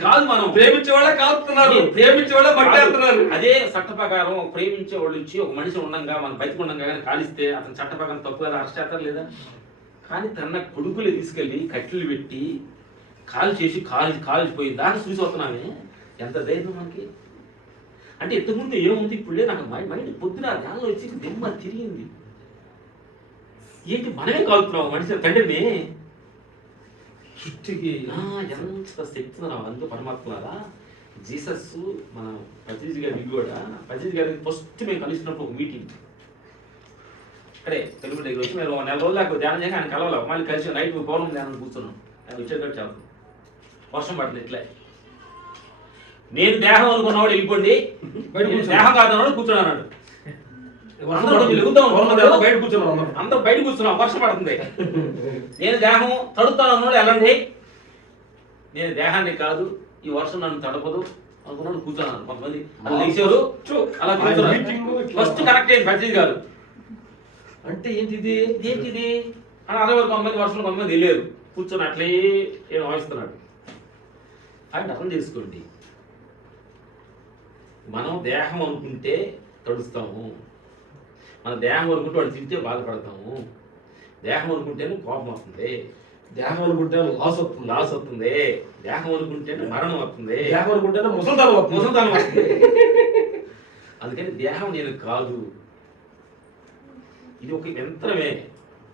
కాదు మనం ప్రేమించే వాళ్ళే కాలుతున్నారు, ప్రేమించే వాళ్ళే పట్టేస్తున్నారు. అదే చట్ట ప్రకారం ప్రేమించే వాళ్ళు ఇచ్చి ఒక మనిషి ఉండంగా మనం బతికి ఉండంగా కానీ కాలిస్తే అతను చట్ట ప్రకారం తప్పు కదా, అరెస్ట్ చేస్తారు లేదా? కానీ తన కొడుకులు తీసుకెళ్ళి కట్టెలు పెట్టి కాలు చేసి కాలిపోయి దాకా చూసి వస్తున్నామే, ఎంత ధైర్యం మనకి. అంటే ఇంతకుముందు ఏముంది, ఇప్పుడులే నాకు మైండ్ పొద్దున ధ్యానంలో వచ్చి దిమ్మ తిరిగింది. ఏంటి మనమే కాలుతున్నావు మనిషి తండ్రిని? సృష్టికి ఎంత శక్తి అందు పరమాత్మరా. జీసస్ మన పత్రిజీ గారి కూడా, పత్రిజీ గారికి ఫస్ట్ మేము కలిసినప్పుడు ఒక మీటింగ్ అక్కడే తెలుగు దగ్గర వచ్చి మేము 4 రోజులు దాకా ధ్యానం చేసి ఆయన కలవలేవు, మళ్ళీ కలిసి నైట్ పౌర్ణమి ధ్యానం కూర్చున్నాం. ఆయన వచ్చేటట్టు చాలా వర్షం పడుతుంది. ఇట్లే నేను దేహం అనుకున్నవాడు వెళ్ళిపోండి, దేహం కాదన్నాడు కూర్చున్నాడు. బయట కూర్చున్నాం, అందరూ బయట కూర్చున్నాం, వర్షం పడుతుంది. నేను దేహం తడుతాను అన్నాడు, ఎలాంటి నేను దేహాన్ని కాదు, ఈ వర్షం నన్ను తడపదు అనుకున్నాడు, కూర్చున్నాను. కొంతమంది అలా లేచారు, అలా కూర్చున్నారు. ఫస్ట్ కరెక్ట్ అయింది పత్రిక గారు. అంటే ఏంటిది అని అదే కొంతమంది వర్షంలో కొంతమంది వెళ్ళారు, కూర్చొని అట్లే ఏం వాయిస్తున్నాడు. ఆయన అర్థం చేసుకోండి, మనం దేహం అనుకుంటే తడుస్తాము, మన దేహం అనుకుంటే వాడు తింటే బాధపడతాము, దేహం అనుకుంటేనే కోపం వస్తుంది, దేహం అనుకుంటే లాస్ వస్తుంది, దేహం అనుకుంటేనే మరణం వస్తుంది, దేహం అనుకుంటేనే ముసల్తనం వస్తుంది. అందుకని దేహం నేను కాదు, ఇది ఒక యంత్రమే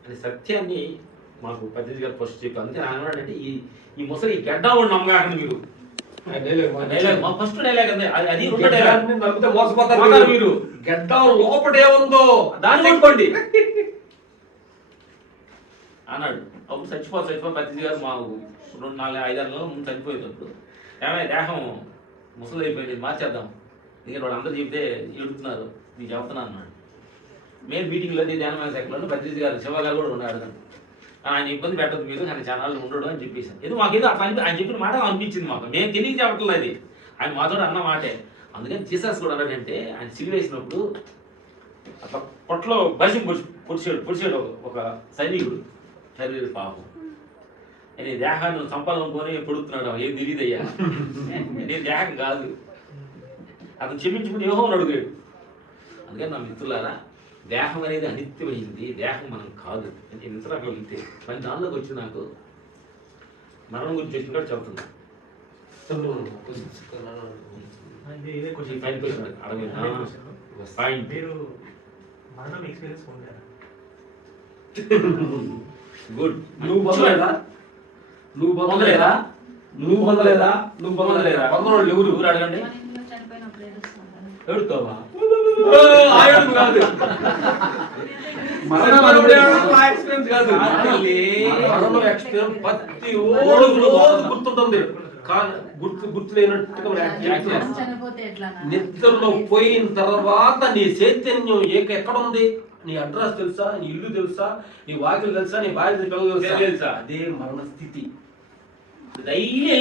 అనే సత్యాన్ని మాకు పత్రిక గారు ఫస్ట్ చెప్పి. అందుకని ఆయన అంటే ఈ ముసలి గడ్డ వాడు నమ్మగాకండి మీరు. ఫస్ట్ డైలాగ్ అది నమ్మితే మోసపోతారు మీరు. గడ్డ లోపడేముందో దాన్ని కొట్టుకోండి అన్నాడు. అప్పుడు చచ్చిపోయి పత్రిక గారు మా 2, 4, 5 నెలల ముందు చనిపోయేటప్పుడు ఏమైనా దేహం ముసలి అయిపోయింది, మార్చేద్దాం, ఎందుకంటే వాళ్ళు అందరూ చెబితే ఏడుతున్నారు, నీకు చెప్తున్నాను అన్నాడు. మేము మీటింగ్లో ధ్యానమైన శాఖలో పత్రిక గారు శివ గారు కూడా ఉన్నాడు. ఆయన ఇబ్బంది పెట్టదు మీరు, ఆయన ఛానల్ ఉండడు అని చెప్పేసాను. ఇది మాకేదో అట్లా ఆయన చెప్పిన మాట అనిపించింది మాకు, మేము తెలియక చెప్పట్లేదు, అది ఆయన మాతో అన్న మాటే. అందుకని జీసస్ కూడా అన్నాడంటే ఆయన సిలువ వేసినప్పుడు అట్లా పొట్టలో బలిసి పొడిచాడు ఒక సైనికుడు శరీర పాపం. నేను దేహాన్ని సంపాదనుకొని పొడుతున్నాడు, ఏం తెలియదయ్యా, నేను దేహం కాదు. అతను క్షమించుకుని ఏమో అడుగాడు. అందుకని నా మిత్రులారా, దేహం అనేది అనిత్యమైంది, దేహం మనం కాదు. అంటే నిద్రలో వెళ్తే మరి దానిలోకి వచ్చి నాకు మరణం గురించి వచ్చిన కూడా చెబుతున్నా. ఇదే క్వశ్చన్. ఫైన్ క్వశ్చన్ అడగండి. పాయింట్. మీరు మరణం ఎక్స్పీరియన్స్ పొందారా? గుడ్. నువ్వు పొందలేదా? నువ్వు పొందలేదా? నువ్వు పొందలేదా? నువ్వు పొందలేదా? పొందనోళ్ళు ఎవరు? ఎవరు అడగండి. మన ఇంట్లో చనిపోయినప్పుడు ఏడుస్తాం కదా. ఎవడుతావా? ఆయన కాదు. ఎక్స్పీరియన్స్ కాదు. మరణం ఎక్స్పీరియన్స్ ప్రతి రోజు గుర్తుంటుంది. కానీ గుర్తు లేనట్టుగా మనం చనిపోతే ఎట్లా నాన్న? నిద్రలో పోయిన తర్వాత నీ చైతన్యం ఎక్కడ ఉంది? నీ అడ్రస్ తెలుసా? నీ ఇల్లు తెలుసా? నీ వాకిలు తెలుసా? నీ భార్య పిల్లలు తెలుసా? అదే మరణ స్థితి. డైలీ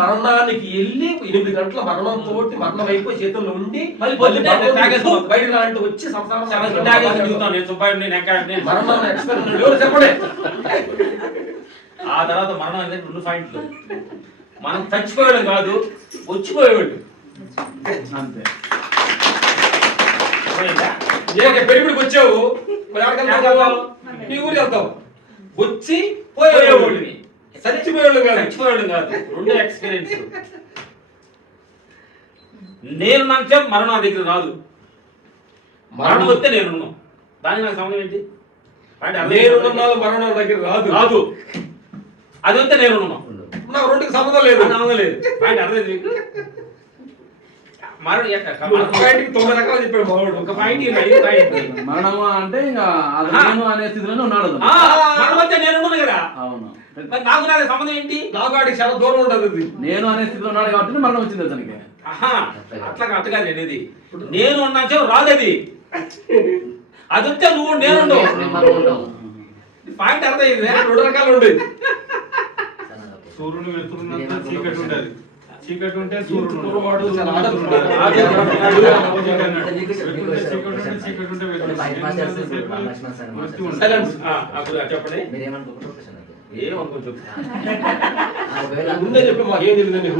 మరణానికి వెళ్ళి 8 గంటల మరణంతో మరణం అయిపోయి చేతుల్లో ఉండి బయట లాంటి వచ్చి మరణాన్ని ఎక్స్పీరియన్స్ ఎవరు చెప్పండి. ఆ తర్వాత మరణం అనేది 2 పాయింట్లు. మనం చచ్చిపోయాడు కాదు, వచ్చిపోయేవాడు అంతే. పెరుగుడికి వచ్చావు, నీ ఊరికి వెళ్తావు, వచ్చి పోయేవాడిని. చచ్చిపోయేవాళ్ళు కాదు, చచ్చిపోయాడు కాదు. 2 ఎక్స్పీరియన్స్. నేను నాకు మరణం నా దగ్గర రాదు, మరణం వస్తే నేనున్నాను. దానికి నాకు సంబంధం ఏంటి? నేనున్నాను, మరణం దగ్గర రాదు. రాదు, అది వస్తే నేనున్నాను. నాకు 2కి సంబంధం లేదు. సంబంధం లేదు. పాయింట్ అర్థమైంది మీకు? మరణం 9 రకాలు చెప్పాడు మావాడు. ఒక పాయింట్ మరణము అంటే ఇంకా అది నేను అనే స్థితిలోనే ఉన్నాడు అతను. మరణం వస్తే నేనున్నాను కదా. అవును. మరి నాకు నా సంబంధం ఏంటి? నాకు వాడికి చాలా దూరం ఉంటుంది. నేను అనే స్థితిలో ఉన్నాడు కాబట్టి మరణం వచ్చింది అతనికి. అట్లా అనేది నేను ఉన్నాచో రాదది, అది వస్తే నువ్వు నేను పాయింట్ అర్థమైంది. 2 రకాలు ఉండేది. సూర్యుడు వెళ్తున్నంత చీకటి ఉంటుంది, చీకటి ఉంటే సూర్యుడు చెప్పండి. ఏమనుకో చెప్పు. ముందే చెప్పి మాకేం తెలియదండి.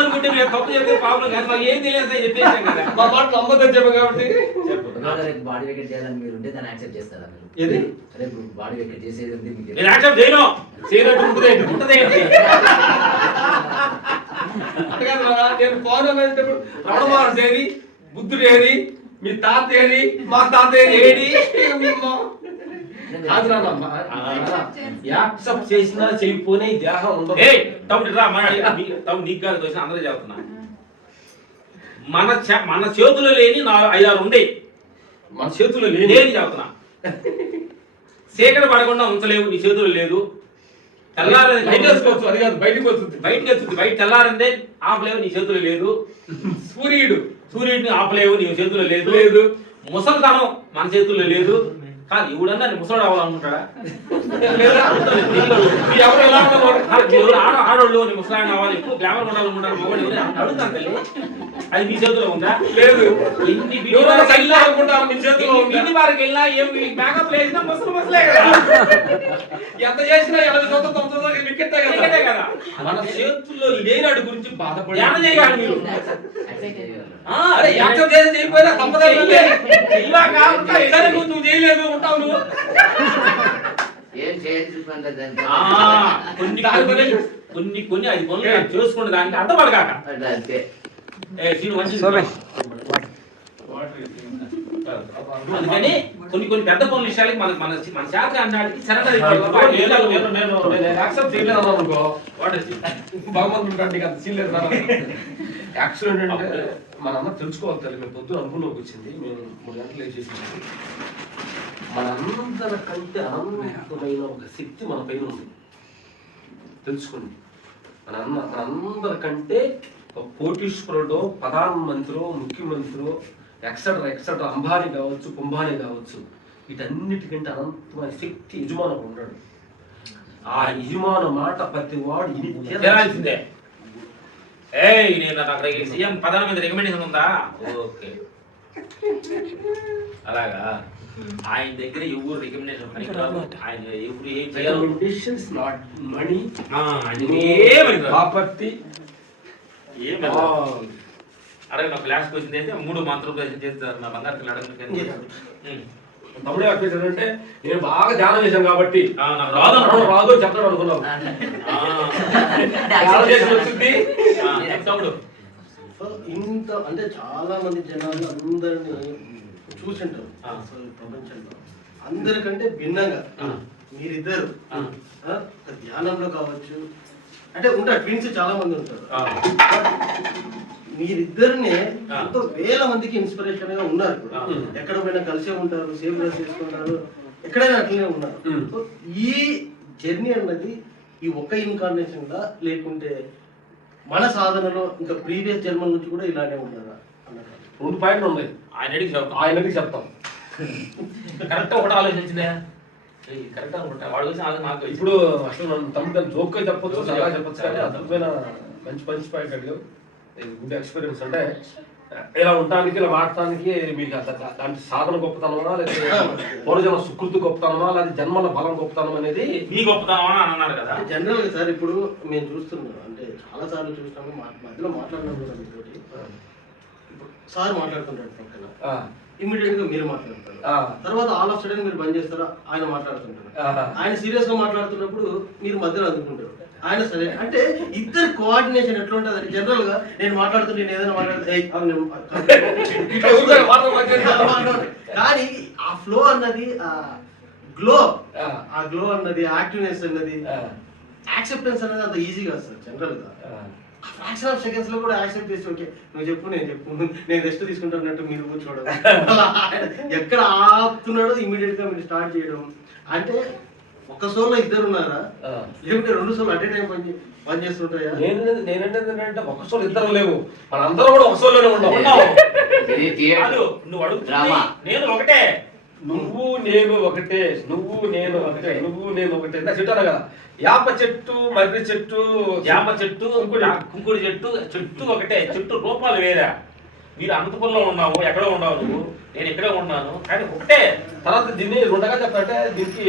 అనుకుంటే మీరు తప్పు చెప్తే ప్రాబ్లం కాదు, మాకు ఏం తెలియదు చెప్పేసాం కదా. మా మాట నమ్మదని చెప్పాం కాబట్టి బాడీ వెకెట్ చేయాలని మీరు ఉంటే దాన్ని యాక్సెప్ట్ చేస్తారా మీరు? ఏది రేపు బాడీ వెకెట్ చేసేది ఉంది మీకు? నేను యాక్సెప్ట్ చేయను. చేయనట్టు ఉంటుంది ఏంటి? నేను ఫోన్ రమణమారు ఏది, బుద్ధుడు ఏది, మీ తాత ఏది, మా తాత ఏది? యాక్సెప్ట్ చేసినా చేయకపోయినా ఈ దేహం ఉండదు. తమ్ముడు రా, తమ్ముడు నీకు కాదు దోషం, అందరూ చెప్తున్నా. మన చేతులు లేని 5-6 ఉండే, మన చేతుల్లో లేని చెప్తున్నా. సేకరణ పడకుండా ఉంచలేవు, నీ చేతులు లేదు. తెల్లారని బయట వేసుకోవచ్చు, అది కాదు బయటకు వస్తుంది. బయటకు వస్తుంది, బయట తెల్లారందే ఆపలేవు, నీ చేతులు లేదు. సూర్యుడిని ఆపలేవు, నీ చేతులు లేదు. ముసలితనం మన చేతుల్లో లేదు. కాదు ఇవిడన్నా ముసలాడు అవ్వాలనుకుంటాడా? ఆడోళ్ళు ముసలాడు అవ్వాలి, ఎప్పుడు గ్లామర్ ఉండాలనుకుంటారు. మొగోళ్ళు అడుగుతాను తల్లి, అది మీ చేతిలో ఉందా? లేదు. ఇంటి వారికి వెళ్ళినా మేకప్ వేసినా ముసలే కదా. ఎంత చేసినా 80 వికెట్టే కదా. మన చేతుల్లో లేనాడు గురించి బాధపడి చేయాలి మీరు. చేయకపోయినా నువ్వు చేయలేదు, ఉంటావు నువ్వు. కొన్ని అది పనులు చేసుకుంటే దానికి అర్థపడగాక. అందుకని కొన్ని పెద్ద పనుల విషయాలకి మన శాఖ అన్నాడికి యాక్సిడెంట్ అంటే మన అమ్మ తెలుసుకోవాలి తల్లి. మేము పొద్దున అనుకున్నోకి వచ్చింది, మేము 3 గంటలు వేసేసి మనందరికంటే అనంతమైన ఒక శక్తి మన పైన ఉంది, తెలుసుకోండి. మనందరికంటే కోటీశ్వరుడు, ప్రధానమంత్రి, ముఖ్యమంత్రి, ఎక్సెట్రా అంబానీ కావచ్చు, కుంభానీ కావచ్చు, వీటన్నిటికంటే అనంతమైన శక్తి యజమానుడు ఉన్నాడు. ఆ యజమాను మాట ప్రతి వాడు తెలియాల్సిందే. నేను నాకు సీఎం ప్రధానమంత్రి రికమెండేషన్ ఉందా? ఓకే, అలాగా. ఆయన దగ్గర ఎవరు రికమెండేషన్ పనికిరాదు. ఆయన ఎవరు ఏం చేయాలి? Recommendations, not money, property property. అరే నాకు క్లాస్కి వచ్చింది అయితే 3 మంత్రోపదేశం చేస్తారు నా బంగారు పిల్లడు. తమ్ముడు అంటే నేను బాగా ధ్యానం చేశాను కాబట్టి నాకు రాదు రాదు చెప్తాడు అనుకున్నాను. ధ్యానం చేసి వచ్చింది తమ్ముడు. సో ఇంత అంటే చాలా మంది జనాలు అందరినీ చూసింటారు అసలు ప్రపంచంలో అందరికంటే భిన్నంగా మీరిద్దరు ధ్యానంలో కావచ్చు, అంటే ఉంటారు ట్విన్స్ చాలా మంది ఉంటారు. మీరిద్దరినే ఎంతో వేల మందికి ఇన్స్పిరేషన్ గా ఉన్నారు. ఎక్కడ పోయినా కలిసే ఉంటారు, సేమ్ డ్రెస్ చేసుకుంటారు, ఎక్కడైనా అట్లనే ఉన్నారు. సో ఈ జర్నీ అన్నది ఈ ఒక్క ఇన్కార్నేషన్ గా లేకుంటే మన సాధనలో ఇంకా ప్రీవియస్ జన్మల నుంచి కూడా ఇలానే ఉన్నారా అన్నట్టు 2 పాయింట్లు ఉన్నాయి. ఆయనకి చెప్తాం కరెక్ట్ ఒకటి ఆలోచించిందే కరెక్ట్ అనుకుంటా వాడు నాకు ఇప్పుడు అసలు నన్ను తమ్ముడు జోక్ గా చెప్పొచ్చు, చాలా చెప్పొచ్చు, కానీ అద్భుతమైన మంచి పాయింట్ అడిగావు. Good experience. అంటే ఇలా ఉండడానికి ఇలా వాడటానికి మీకు దాంట్లో సాధన గొప్పతనమా, లేకపోతే పూర్వజన్మ సుకృతి గొప్పతనమా, లేదా జన్మల బలం గొప్పతనం అనేది మీ గొప్పతనమా అని అన్నారు కదా. జనరల్ గా సార్ ఇప్పుడు మేము చూస్తున్నాం, అంటే చాలా సార్లు చూసినాము, మధ్యలో మాట్లాడినాం కూడా మీతోటి. ఇప్పుడు సార్ మాట్లాడుతుంటాడు పక్కన, ఇమ్మీడియట్ గా మీరు మాట్లాడతారు, తర్వాత ఆల్ ఆఫ్ సడన్ మీరు బంద్ చేస్తారా, ఆయన మాట్లాడుతుంటారు. ఆయన సీరియస్ గా మాట్లాడుతున్నప్పుడు మీరు మధ్యలో అందుకుంటారు, ఆయన సరే. అంటే ఇద్దరు కోఆర్డినేషన్ ఎట్లా ఉంటుంది అంటే జనరల్ గా నేను మాట్లాడుతుంటే నేను ఏదైనా కానీ ఆ ఫ్లో అన్నది ఆ గ్లో అన్నది యాక్టివ్నెస్ అన్నది యాక్సెప్టెన్స్ అనేది అంత ఈజీగా వస్తుంది జనరల్ గా. ఫ్రాక్షన్ ఆఫ్ సెకండ్స్ లో కూడా యాక్సెప్ట్ చేసి ఓకే నువ్వు చెప్పు నేను చెప్పు నేను రెస్ట్ తీసుకుంటానట్టు మీరు కూర్చోవడం, ఎక్కడ ఆపుతున్నాడో ఇమీడియట్ గా మీరు స్టార్ట్ చేయడం. అంటే ఒక సోల్లో ఇద్దరు ఉన్నారా, లేకుంటే 2 సోళ్ళు అట్ ఏ టైం పని చేస్తుంటాయా? నేనంటే ఒక సోల్ ఇద్దరు లేవు, మన అందరం కూడా ఒక సోల్లోనే ఉన్నావు. నువ్వు అడుగుతున్నా నేను ఒకటే, నువ్వు నేను ఒకటే, నువ్వు నేను ఒకటే, నువ్వు నేను ఒకటే. చెట్టాను కదా, యాప చెట్టు, మర్రి చెట్టు, జామ చెట్టు, కుంకుడి చెట్టు ఒకటే, చెట్టు రూపాలు వేరే. మీరు అనంతపురంలో ఉన్నావు, ఎక్కడో ఉన్నావు నువ్వు, నేను ఇక్కడే ఉన్నాను, కానీ ఒకటే. తర్వాత దీన్ని రెండుగా చెప్పంటే దీనికి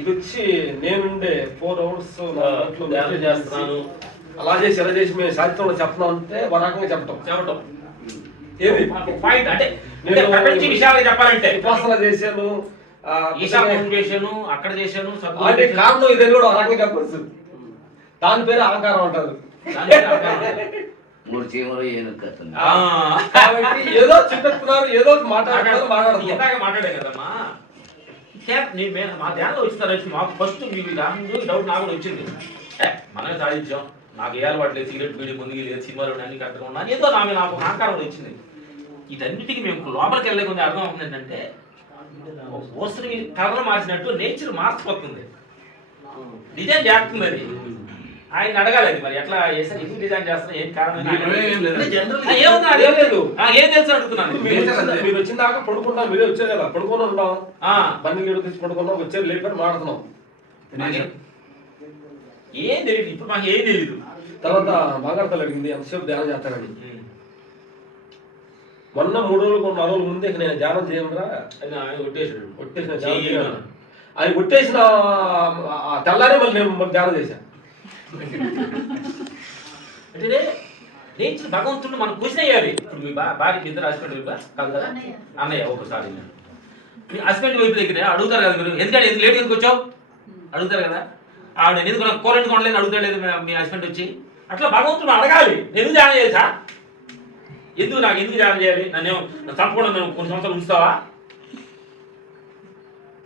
ఇది వచ్చి నేనుండే 4 hours చేస్తున్నాను, అలా చేసి ఎలా చేసి మేము సాహిత్యంలో చెప్తున్నాం అంటే ఒక రకంగా చెప్పటం ఏది పాయింట్. అంటే ప్రపంచ విషయాలు చెప్పాలంటే ఉపాసన చేశాను, చేశాను, అక్కడ చేశాను, అంటే కారణం ఇదని కూడా ఒక రకంగా చెప్పచ్చు. దాని పేరు అహంకారం అంటారు. కాబట్టి ఏదో చెప్పేస్తున్నారు, ఏదో మాట్లాడే కదమ్మా. మా ధ్యానంలో వచ్చినారు, మాకు ఫస్ట్ మీకు డౌట్ నాకు కూడా వచ్చింది. మనమే సాధించాం, నాకు ఏ అలవాటు లేదు, సిగరెట్ బీడి ముందుకు లేదు, సినిమాలు అన్ని కరెక్ట్గా ఉన్నా, ఏదో నాకు ఆకారం వచ్చింది. వీటన్నిటికీ మేము లోపలికి వెళ్ళే కొంచెం అర్థం అవుతుంది ఏంటంటే వస్తువుని కలర్ మార్చినట్టు నేచర్ మార్చిపోతుంది, డిజైన్ చేస్తుంది. అది ఆయన అడగాలి, అది మరి ఎట్లా చేస్తారు, ఎందుకు డిజైన్ చేస్తారు, ఏం కారణం, ఏం తెలుసు అడుగుతున్నాను. మీరు వచ్చిన దాకా పడుకుంటాం, మీరే వచ్చారు కదా, పడుకుని ఉంటాం, బండి గేడు తీసి పడుకున్నాం, వచ్చారు లేకపోతే మాట్లాడుతున్నాం, ఏం తెలియదు. ఇప్పుడు మాకు ఏం తెలియదు. తర్వాత బాగాడతలు అడిగింది ఎంతసేపు ధ్యానం చేస్తానని. మొన్న 3 రోజులు 4 రోజుల ముందే నేను ధ్యానం చేయమరా కొట్టేసిన ఆయన కొట్టేసిన తెల్లారే మళ్ళీ నేను ధ్యానం చేశాను. అంటే నేచర్ భగవంతుడు మనం క్వశ్చన్ అయ్యాలి. ఇప్పుడు మీ భార్య ఇద్దరు హస్బెండ్ వైపు కాదు కదా, అన్నయ్య ఒకసారి మీ హస్బెండ్ వైపు దగ్గర అడుగుతారు కదా మీరు, ఎందుకంటే ఎందుకు లేట్ ఎందుకు వచ్చావు అడుగుతారు కదా. ఆవిడ ఎందుకు నాకు కూర ఎందుకు వండలేదు అడుగుతాలేదు మీ హస్బెండ్ వచ్చి. అట్లా భగవంతుడు అడగాలి, ఎందుకు ధ్యానం చేయాలి సార్, ఎందుకు ధ్యానం చేయాలి, నన్ను తప్పకుండా నన్ను కొన్ని సంవత్సరాలు ఉంచుతావా?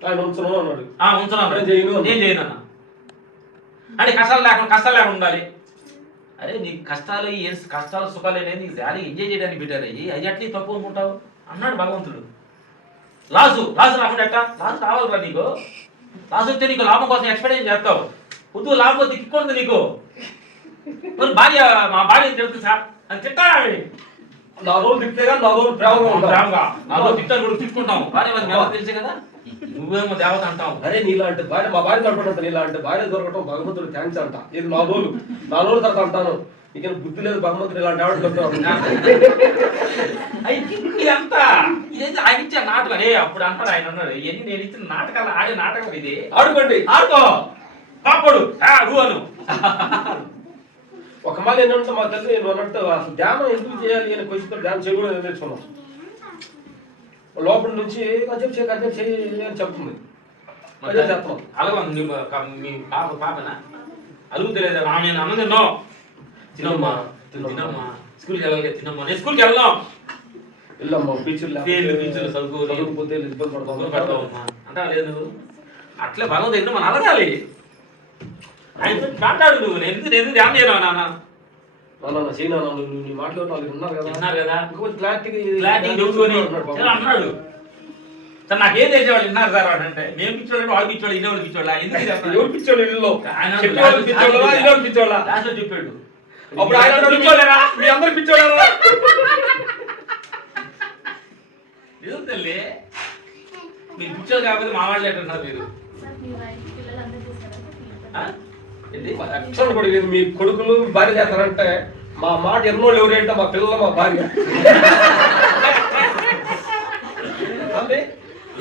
ఆయన ఉంచున్నాను అన్నాడు. ఉంచున్నాను, నేను చేయను అన్న. అంటే కష్టాలు లేకుండా ఉండాలి. అరే నీ కష్టాలు సుఖాలు అనేది నీకు జాలి ఎంజాయ్ చేయడానికి పెట్టారు, అది అట్లీ తప్పు అనుకుంటావు అన్నాడు భగవంతుడు. లాసు రాకుండా ఎట్టా, లాసు రావాలిరా నీకు. లాసు వస్తే నీకు లాభం కోసం ఎక్స్పెక్టేషన్ చేస్తావు, పొద్దు లాభం వస్తే కిక్కుంది నీకు. మరి మా భార్య తెలుస్తుంది సార్ అని తిట్టాలి. 4 రోజులు తిట్టే కానీ 4 రోజులు ప్రేమగా 4 రోజులు తిట్టాను కూడా తిట్టుకుంటాము. భార్య మరి తెలిసే కదా, నువ్వేమో దేవత అంటావు. అరే నీలాంటి భార్య, మా భార్య దొరకటం, నీలాంటి భార్య దొరకటం భగవంతుడు థ్యాంక్స్ అంట. ఇది 4 రోజులు తర్వాత అంటాను, ఇక బుద్ధి లేదు భగవంతుడు ఇలాంటి ఆవిడ దొరుకుతాడు. ఇదంతా ఇదైతే ఆయన ఇచ్చే నాటకం అరే అప్పుడు అంటాడు ఆయన అన్నాడు ఇవన్నీ నేను ఇచ్చిన నాటకాలు ఆడే నాటకం ఇది ఆడుకోండి ఆడుకో పాపడు అను ఒక మాట ఏంటంటే మా తల్లి నువ్వు అన్నట్టు అసలు ధ్యానం ఎందుకు చేయాలి అని క్వశ్చన్ ధ్యానం చేయకూడదు నేర్చుకున్నాం. లోపల నుంచి కొంచెం చేయి అని చెప్తుంది. అదే చెప్తున్నాం. అలాగే మీ పాపనా అలుగుతలేదు నేను అన్నం తిన్నావు తినమ్మా స్కూల్కి వెళ్ళాలి తినమ్మా నేను స్కూల్కి వెళ్దాం వెళ్ళమ్మా టీచర్లు చదువుకోకపోతే ఇబ్బంది పడతావమ్మా అంటా లేదు అట్లే భగవంతు ఎందుకు మనం అలగాలి ఆయన మాట్లాడు నువ్వు నేను ఎందుకు ధ్యానం చేయను నాన్న చేయనా నీ మాట్లాడు వాళ్ళు ఉన్నారు కదా కదా క్లారిటీ అన్నాడు సార్ నాకేం చేసేవాళ్ళు విన్నారు సార్ వాడు అంటే నేను పిచ్చోడు వాడు పిచ్చోడు ఇన్నోడు పిచ్చోళ్ళ ఎందుకు ఎవరు పిచ్చోడు ఇల్లు పిచ్చోళ్ళ క్లాస్లో చెప్పాడు అప్పుడు ఆయన పిచ్చోళ్ళరా మీ అందరు పిచ్చోళ్ళరా నిజం తల్లి మీరు పిచ్చోళ్ళు కాకపోతే మా వాళ్ళు ఎట్టున్నారు మీరు అక్షరం కూడా మీ కొడుకులు భార్య చేస్తారంటే మా మాట ఎన్నోళ్ళు ఎవరేంటే మా పిల్లలు మా భార్య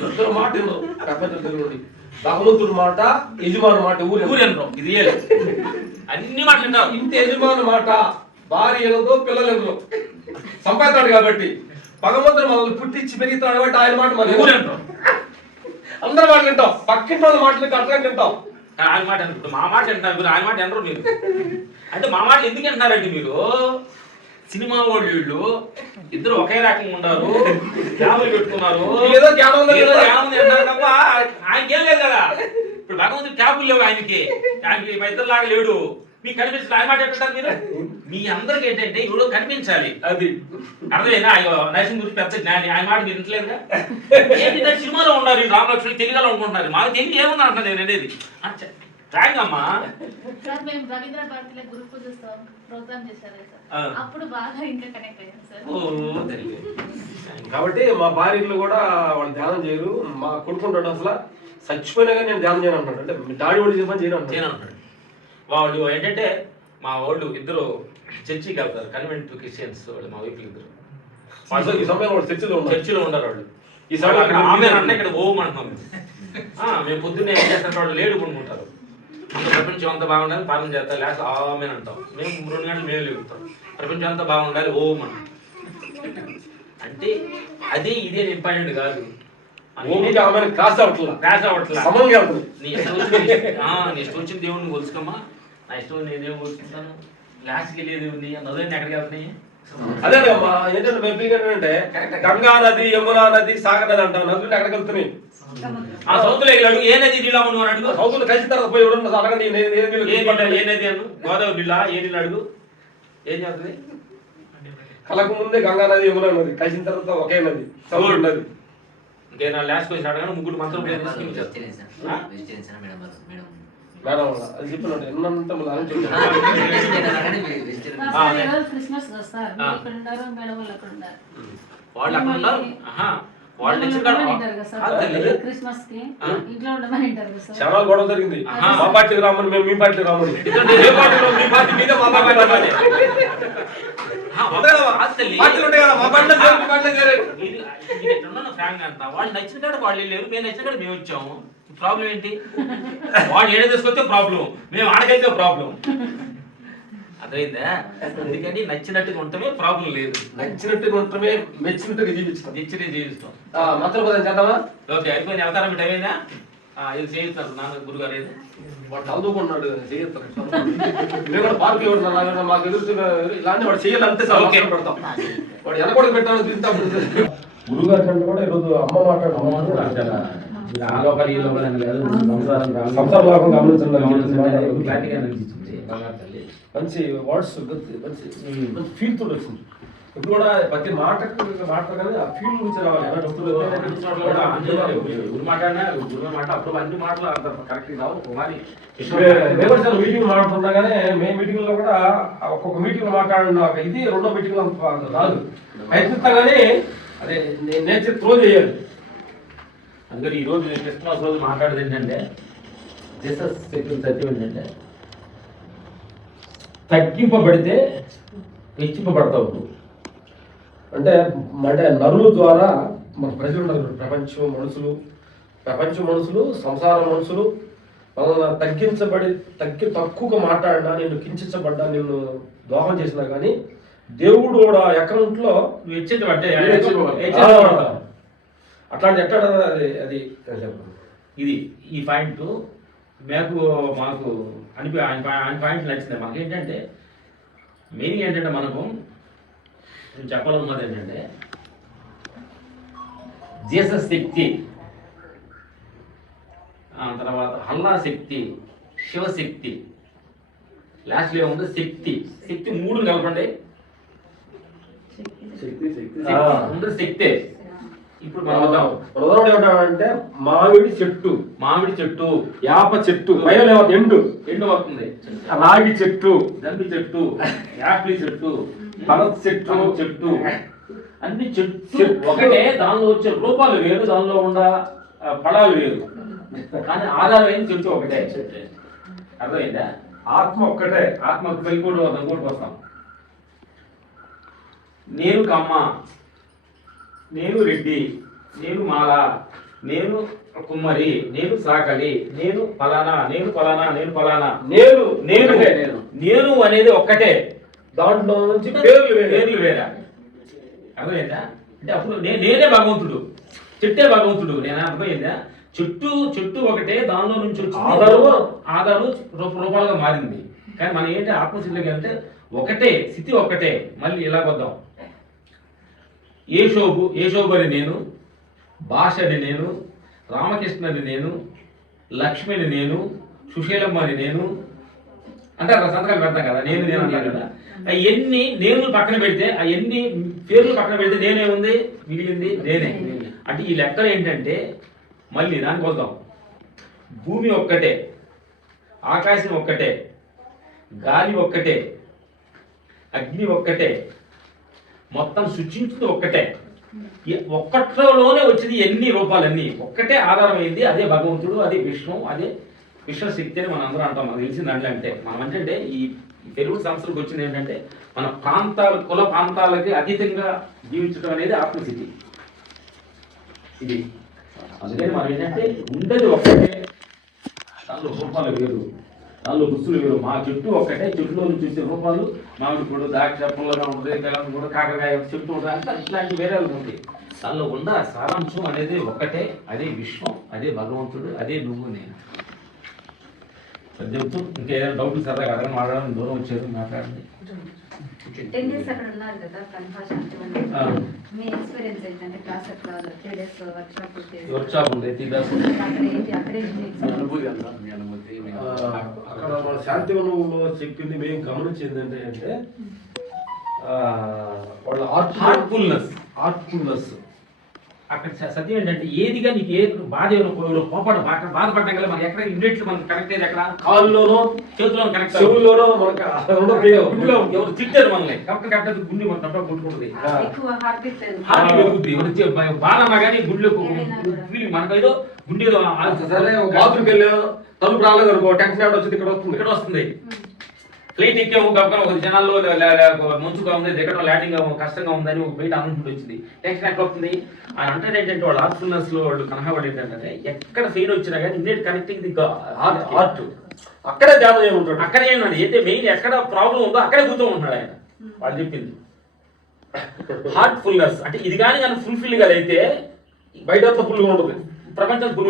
ఇద్దరు మాట ప్రపంచం తెలుగుంది భగవంతుడి మాట యజమాని మాట ఊరెనరు ఇది అన్ని మాట్లాడతావు ఇంత యజమాని మాట భార్య ఎనదో పిల్లలు ఎనరు సంపాదిస్తాడు కాబట్టి భగవంతుడు మనల్ని పుట్టించి పెరుగుతాడు కాబట్టి ఆయన మాట మన ఊరెనరు అందరూ మాట వింటాం పక్కింటి వాళ్ళ మాటలు కట్టగా వింటాం. ఆయన మాట అనుకుంటు మా మాట అంటున్నారు మీరు ఆయన మాట అనరు మీరు అంటే మా మాట ఎందుకు అంటున్నారండి మీరు సినిమా వాళ్ళు వీళ్ళు ఇద్దరు ఒకే రకంగా ఉన్నారు క్యాబులు పెట్టుకున్నారు ఏదో జ్ఞానం తప్ప ఆయనకేం లేదు కదా ఇప్పుడు భగవంతుడు క్యాబులు లేవు ఆయనకి ఇద్దరులాగా లేడు మీకు కనిపించదు ఆయన మాట ఎట్టారు మీరు మీ అందరికి ఏంటంటే ఇప్పుడు కనిపించాలి అది అర్థమైనా నరసింహ గురించి పెద్ద జ్ఞాని ఆయన మాట మీరు వింటలేదుగా ఏంటంటే సినిమాలో ఉన్నారు రామలక్ష్మి తెలుగులో అనుకుంటున్నారు మాకు తెలుగు ఏమన్నా అంటున్నా నేను అనేది థ్యాంక్ అమ్మా సార్ మేము రవీంద్ర భారతిలో గురు పూజ ప్రోగ్రామ్ చేశారు సార్ అప్పుడు బాగా ఇంకా కనెక్ట్ అయ్యాం సార్. కాబట్టి మా భార్యలు కూడా వాళ్ళు ధ్యానం చేయరు. మా కొడుకుంటాడు అసలు చచ్చిపోయినా కానీ నేను ధ్యానం చేయను అంటాడు. అంటే మీ డాడీ వాళ్ళు చెప్పని చేయను అంటాడు. వాళ్ళు ఏంటంటే మా వాళ్ళు ఇద్దరు చర్చికి వెళ్తారు కన్వెంట్ క్రిస్టియన్స్ వాళ్ళు మా వైపులు ఇద్దరు ఈ సమయంలో వాళ్ళు చర్చిలో ఉండరు వాళ్ళు ఈ సమయంలో ఆమె అంటే ఇక్కడ ఓం అంటున్నాం మేము పొద్దున్నే ఏం చేస్తారు వాళ్ళు లేడు కొనుక్కుంటారు ప్రపంచం అంతా బాగుండాలి పాలన చేస్తారు లాస్ట్ ఆమె అంటాం మేము 2 గంటలు మేము లేవుతాం ప్రపంచం అంతా బాగుండాలి ఓం అంటాం. అంటే అదే ఇదే ఇంపార్టెంట్ కాదు క్రాస్ అవ్వట్లా నీ ఇష్టం వచ్చిన దేవుడిని కొలుసుకోమా నా ఇష్టం నేను దేవుని కొలుసుకుంటాను లాస్ట్కి వెళ్ళే దేవుడిని నదులన్నీ ఎక్కడికి వెళ్తున్నాయి అదే అమ్మా ఏంటంటే గంగా నది యమునా నది సాగర్ నది అంటాం నదులు ఎక్కడికి వెళ్తున్నాయి ఆ సౌతులు అడుగు ఏ నది నీళ్ళు అమ్ము అని అడుగు సౌతులు కలిసిన తర్వాత పోయి అడగండి ఏ నది అను గోదావరి నీళ్ళ ఏ నీళ్ళు అడుగు ఏం చేస్తుంది కలకు ముందే గంగా నది యమునా నది కలిసిన తర్వాత ఒకే నది సౌతులు నది ఇంకే నా లాస్ట్ క్వశ్చన్ అడగాను ముగ్గురు మంత్రం మేడం అది చెప్పినట్టు ఎన్నంత క్రిస్మస్ సార్ ఇక్కడ ఉన్నారు మేడం వాళ్ళు అక్కడ ఉన్నారు వాళ్ళు అక్కడ ఉన్నారు క్రిస్మస్ కి ఇంట్లో ఉండమని అంటారు కదా సార్. చాలా గొడవ జరిగింది మా పార్టీకి రామని మేము మీ పార్టీకి రామని ఏ పార్టీలో మీ పార్టీ మీద మా పార్టీ రామని వాళ్ళు నచ్చిన కాడ వాళ్ళు వెళ్ళారు మేము నచ్చిన కాడ మేము వచ్చాము ప్రాబ్లం ఏంటి వాళ్ళు ఏడ తీసుకొస్తే ప్రాబ్లం మేము ఆడకైతే ప్రాబ్లం అర్థమైందా అందుకని నచ్చినట్టుగా ఉంటమే ప్రాబ్లం లేదు నచ్చినట్టుగా ఉంటమే మెచ్చినట్టుగా జీవిస్తాం మాత్రం చేద్దామా ఓకే అయిపోయింది అవతారం బిడ్డ అయిపోయిందా ఇది చేయిస్తారు నాన్న గురుగారు ఏది వాడు చదువుకున్నాడు చేయిస్తారు మేము కూడా పార్కులు ఎవరు మాకు ఎదురుతున్న ఇలాంటి వాడు చేయాలంటే పెడతాం వాడు వెనకూడదు పెట్టాలని తింటాం గురుగారి కంటే కూడా ఈరోజు అమ్మ మాట్లాడుతున్నాం సంసార లోకం గమనించండి మంచి వర్డ్స్ మంచి ఫీల్ తోటి వచ్చింది. ఇప్పుడు కూడా ప్రతి మాటకు కానీ ఆ ఫీల్ గురించి రావాలి. మీటింగ్ మాట్లాడుతున్నా కానీ మేము మీటింగ్ లో కూడా ఒక్కొక్క మీటింగ్ మాట్లాడిన ఇది రెండో మీటింగ్ లో రాదు ప్రయత్నిస్తా కానీ అదే నేచర్ త్రో చేయాలి. అందుకని ఈరోజు క్రిస్మస్ రోజు మాట్లాడేది ఏంటంటే జీసస్ చెప్పిన సత్యం ఏంటంటే తగ్గింపబడితే హెచ్చింపబడతావు. అంటే అంటే నరుల ద్వారా మన ప్రజలు ఉన్నారు, ప్రపంచ మనుషులు సంసార మనుషులు మనల్ని తక్కువగా మాట్లాడినా, నిన్ను కించించబడ్డా, నిన్ను దోహం చేసినా కానీ దేవుడు కూడా అకౌంట్లో హెచ్చించబడ్డే అట్లాంటి ఎట్లా అది ఇది ఈ పాయింట్ మాకు ఆయన పాయింట్ నచ్చింది. మాకు ఏంటంటే మెయిన్ ఏంటంటే మనకు నేను చెప్పాలన్నది ఏంటంటే జీసస్ శక్తి, తర్వాత అల్లా శక్తి, శివశక్తి, లాస్ట్లో ఏముంది శక్తి. శక్తి 3 కలపండి. ముందు శక్తే. ఇప్పుడు మనం ప్రధానుడు ఏమంటాడంటే మామిడి చెట్టు, యాప చెట్టు, ఎండు అవుతుంది, రాగి చెట్టు, దంపి చెట్టు, యాపిల్ చెట్టు, పనస చెట్టు అన్ని చెట్టు ఒకటే. దానిలో వచ్చే రూపాలు వేరు, దానిలో ఉన్న ఫలాలు వేరు, కానీ ఆధారమైన చెట్టు ఒకటే. అర్థమైందా? ఆత్మ ఒక్కటే. ఆత్మకు వెళ్ళిపోవడం ఇంకోటికి వస్తాం. నేను కమ్మ, నేను రెడ్డి, నేను మాల, నేను కుమ్మరి, నేను సాకలి, నేను ఫలానా, నేను ఫలానా, నేను ఫలానా, నేను అనేది ఒక్కటే. దాంట్లో నుంచి పేర్లు వేరా. అర్థమైందా? అంటే అప్పుడు నేనే భగవంతుడు, చెట్టే భగవంతుడు. నేను అర్థమైందా? చెట్టు ఒకటే, దానిలో నుంచి వచ్చి ఆధారు రూపాలుగా మారింది. కానీ మనం ఏంటి ఆత్మస్థితిలోకి అంటే ఒకటే స్థితి, ఒకటే. మళ్ళీ ఇలా వద్దాం. ఏషోబని నేను, భాషని నేను, రామకృష్ణని నేను, లక్ష్మిని నేను, సుశీలమ్మని నేను అంటే సంతకాలు పెడతాం కదా, నేను అంటాను కదా. అవన్నీ నేను పక్కన పెడితే, అవన్నీ పేర్లు పక్కన పెడితే నేనేముంది? మిగిలింది నేనే. అంటే ఈ లెక్కలు ఏంటంటే మళ్ళీ దానికి వద్దాం. భూమి ఒక్కటే, ఆకాశం ఒక్కటే, గాలి ఒక్కటే, అగ్ని ఒక్కటే, మొత్తం సృష్టించింది ఒక్కటే. ఒక్కట్లోనే వచ్చింది ఎన్ని రూపాలన్నీ ఒక్కటే ఆధారమైంది. అదే భగవంతుడు, అదే విష్ణు, అదే విశ్వశక్తి అని మనం అందరూ అంటాం. మనకు తెలిసింది అంటే మనం అంటే ఈ తెలుగు సంస్థలకు వచ్చింది ఏంటంటే మన కుల ప్రాంతాలకి అతీతంగా జీవించడం అనేది ఆత్మస్థితి. ఇది అందుకని మనం ఏంటంటే ఉండేది ఒక్కటే, దానిలో రూపాలు వేరు, దానిలో దుస్తులు వేరు. మా చెట్టు ఒక్కటే, చెట్టులో నుంచి వచ్చే రూపాలు మామిడి పూడు, ద్రాక్ష, పుల్లగా ఉంటుంది, తెలంగాణ కూడా కాకరకాయ చెట్టు ఉంటుంది, అంటే ఇట్లాంటి వేరే ఉంది. దానిలో ఉన్న సారాంశం అనేది ఒక్కటే, అదే విశ్వం, అదే భగవంతుడు, అదే నువ్వు నేను. చెప్తూ ఇంకేదైనా డౌట్లు సరదాగా అడగని మాట్లాడడం దూరం వచ్చారు, మాట్లాడండి. 10 days అక్కడ ఉన్నారు కదా కన్ఫర్మేషన్. మీ ఎక్స్పీరియన్స్ ఏంటంటే క్లాస్ అట్లా 3 days వర్క్షాప్ ఉంది, అక్కడ మన శాంతివనంలో చెప్పింది మేము గమనించింది ఏంటంటే వాళ్ళ ఆర్ట్ఫుల్నెస్. అక్కడ సత్యం ఏంటంటే ఏదిగా నీకు ఏ బాధ బాధపడ్డం కదా మనకి ఎక్కడ ఇమ్మీడియట్లీ మనకు కనెక్ట్ అయ్యేది ఎక్కడ? కాళ్ళలోనో చేతుల్లో కనెక్ట్, చెవుల్లోనో ఎవరు తిట్టారు మనల్ని కరెక్ట్ గుండె మన తప్ప కొట్టుకుంటుంది, బాధ అన్నా కానీ గుండెలకు ఫీలింగ్ మనకు ఏదో గుండె బాత్రూమ్కి వెళ్ళాం, తలుపు రాలేదు అనుకో, టెన్షన్ వచ్చింది, ఇక్కడ వస్తుంది. ఫ్లైట్ ఎక్కాము కాబట్టి ఒక జనాల్లో మంచుగా ఉంది, దిగడం ల్యాండింగ్ కష్టంగా ఉందని ఒక బయట అనౌన్స్మెంట్ వచ్చింది, టెన్షన్ ఎక్కడ వస్తుంది అని అంటే ఏంటంటే వాళ్ళు ఆర్ట్ఫుల్నెస్ లో వాళ్ళు కనబడి ఏంటంటే ఎక్కడ ఫెయిల్ వచ్చినా కానీ ఇన్నేట్ కనెక్టింగ్ ది ఆర్ట్ అక్కడే ధ్యానం చేయమంటాడు. అక్కడే ఉన్నాడు. అయితే మెయిన్ ఎక్కడ ప్రాబ్లం ఉందో అక్కడే కూర్చో ఉంటున్నాడు ఆయన. వాళ్ళు చెప్పింది హార్ట్ఫుల్నెస్ అంటే ఇది కానీ ఫుల్ఫిల్ గా అయితే బయట ఫుల్గా ఉంటుంది, ప్రపంచం ఫుల్.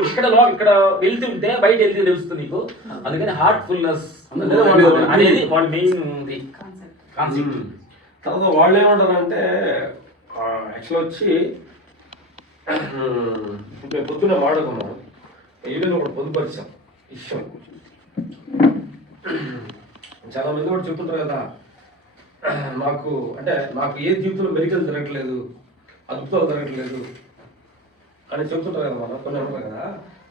ఇక్కడ వెళ్తుంటే బయట వెళ్తే తెలుస్తుంది నీకు. అందుకని హార్ట్ఫుల్నెస్ అనేది వాళ్ళ మెయిన్ ఉంది కాన్సెప్ట్. తర్వాత వాళ్ళు ఏమంటారంటే యాక్చువల్ వచ్చి మేము పొద్దున్న వాడుకున్నాం, ఈడలో ఒకటి పొందుపరిచాం విషయం. చాలా మంది కూడా చెప్తుంటారు కదా, నాకు ఏ జీవితంలో మెరికలు జరగట్లేదు, అద్భుతాలు జరగట్లేదు అని చెప్తుంటారు కదా మనం కొన్ని అంటారు కదా.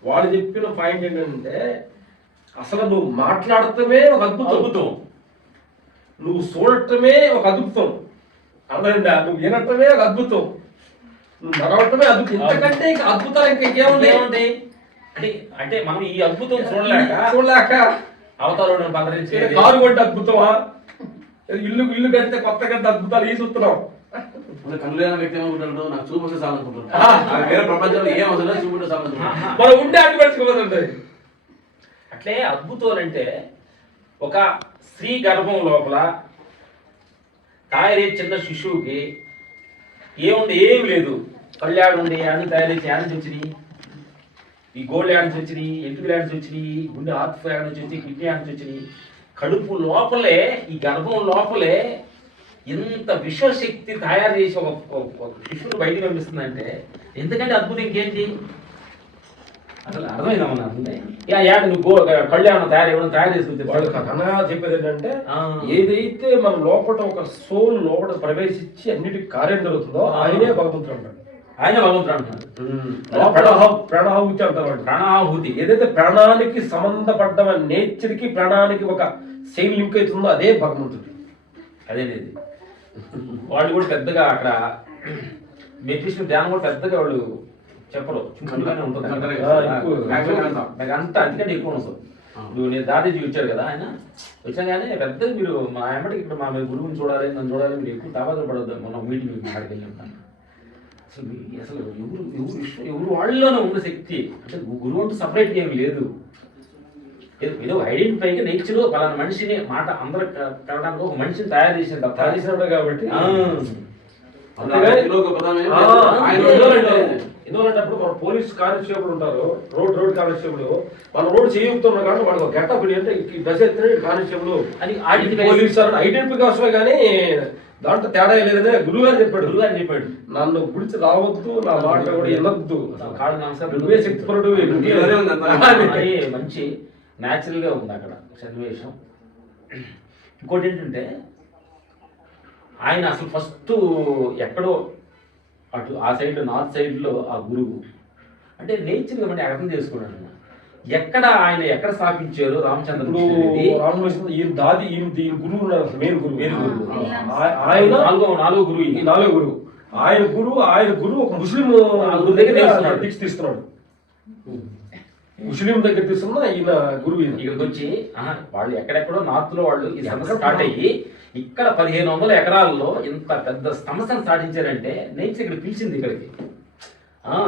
వాళ్ళు చెప్పిన పాయింట్ ఏంటంటే అసలు నువ్వు మాట్లాడటమే ఒక అద్భుతం, నువ్వు చూడటమే ఒక అద్భుతం, అర్థమైందా? నువ్వు వినటమే ఒక అద్భుతం, నువ్వు నడవటమే అద్భుతం. ఇంతకంటే ఇంకా అద్భుతాలు ఇంకేముంటాయి? అంటే మనం ఈ అద్భుతం చూడలేక అవతారం పలకరించి కారు కొంటే అద్భుతమా, ఇల్లు కడితే కొత్త గడ్డ అద్భుతాలు ఈ చూస్తున్నాం. కళ్ళు లేని వ్యక్తి ఏమనుకుంటాడు, నాకు చూపు వస్తే చాలు అనుకుంటాడు. వేరే ప్రపంచంలో ఏం అవసరం లేదు, చూపు ఉంటే చాలు అనుకుంటాడు. మనం ఉండే అడ్డు పెట్టుకోదండి. అట్లే అద్భుతాలు అంటే ఒక స్త్రీ గర్భం లోపల తయారయ్యే చిన్న శిశువుకి ఏముంది, ఏం లేదు. కళ్ళు ఆడుండి అని తయారు చేసి యాడ్ నుంచి వచ్చినాయి, ఈ గోల్డ్ యాడ్ నుంచి వచ్చినాయి, ఎంటుకలు యాడ్ నుంచి వచ్చినాయి, గుండె హార్ట్ యాడ్ నుంచి వచ్చినాయి, కిడ్నీ యాడ్ నుంచి వచ్చినాయి. కడుపు లోపలే, ఈ గర్భం లోపలే ఎంత విశ్వశక్తి తయారు చేసి ఒక శిశువుని బయటకు పంపిస్తుందంటే ఎందుకంటే అద్భుతం ఇంకేంటి అసలు అర్థమైందా ఉంది. నువ్వు కళ్ళు ఏమన్నా తయారు చేసి వాళ్ళు కథనగా చెప్పేది ఏంటంటే ఏదైతే మన లోపల ఒక సోల్ లోపల ప్రవేశించి అన్నిటికీ కార్యం జరుగుతుందో ఆయనే భగవంతుడు అంటాడు. ఆయన భగవంతుడు అంటున్నారు. ప్రాణాహుతి అంటారు. ప్రాణాహుతి ఏదైతే ప్రాణానికి సంబంధపడ్డ నేచర్కి ప్రాణానికి ఒక సెయిల్ లింక్ అవుతుందో అదే భగవంతుడు. అదేనేది వాళ్ళు కూడా పెద్దగా అక్కడ మెడిటేషన్ ధ్యానం కూడా పెద్దగా వాళ్ళు చెప్పరు, సింపుల్గానే ఉంటుంది. నాకు అంతా అందుకంటే ఎక్కువ వస్తుంది. నువ్వు నేను దాదాజీ వచ్చాడు కదా, ఆయన వచ్చాగానే పెద్దగా మీరు మా అమ్మటికి ఇక్కడ మా గురువుని చూడాలి, నన్ను చూడాలి, మీరు ఎక్కువ తాబాదలు పడవద్దు. మొన్న మీటింగ్ అక్కడికి వెళ్ళి ఉంటాను. అసలు ఎవరు వాళ్ళలోనే ఉన్న శక్తి అంటే గురువు అంటూ సపరేట్గా ఏమి లేదు. ఏదో ఐడెంటిఫైగా నేచర్ పలానా మనిషిని మాట అందరూ కలడానికి ఒక మనిషిని తయారు చేసినట్టు కాబట్టి ఎందుకంటప్పుడు మన పోలీస్ కానిస్టేబుల్ ఉంటారు, రోడ్ కానిస్టేబుల్, మన రోడ్ చేయుతున్నా కానీ వాళ్ళకి గెటప్ అంటే దశ కానిస్టేబుల్ అని పోలీస్ ఐడెంటిఫై కోసమే కానీ దాంట్లో తేడా లేదనే గురువు గారు చెప్పాడు. నన్ను గుడిచి రావద్దు, నా మాట కూడా వినొద్దు, నువ్వే శక్తిపరుడు. మంచి న్యాచురల్గా ఉంది అక్కడ సన్నివేశం. ఇంకోటి ఏంటంటే ఆయన అసలు ఫస్ట్ ఎక్కడో అటు ఆ సైడ్ నార్త్ సైడ్లో ఆ గురువు అంటే నేచర్గా అంటే అర్థం చేసుకున్నాడు. ఎక్కడ స్థాపించారు రామచంద్ర ఈయన గురువు ఉన్నారు, మెయిన్ గురువు. ఆయన నాలుగో గురువు. ఆయన గురువు ఒక ముస్లిం గురువు దగ్గర దీక్ష తీస్తున్నాడు. ముస్లిం దగ్గర తీసుకున్న ఈయన గురువు ఇక్కడికి వచ్చి వాళ్ళు ఎక్కడెక్కడో నార్త్ లో వాళ్ళు ఈ సంస్థ స్టార్ట్ అయ్యి ఇక్కడ 1500 ఎకరాల్లో ఇంత పెద్ద సంస్థను సాధించారంటే నేచర్ ఇక్కడ పిలిచింది ఇక్కడికి.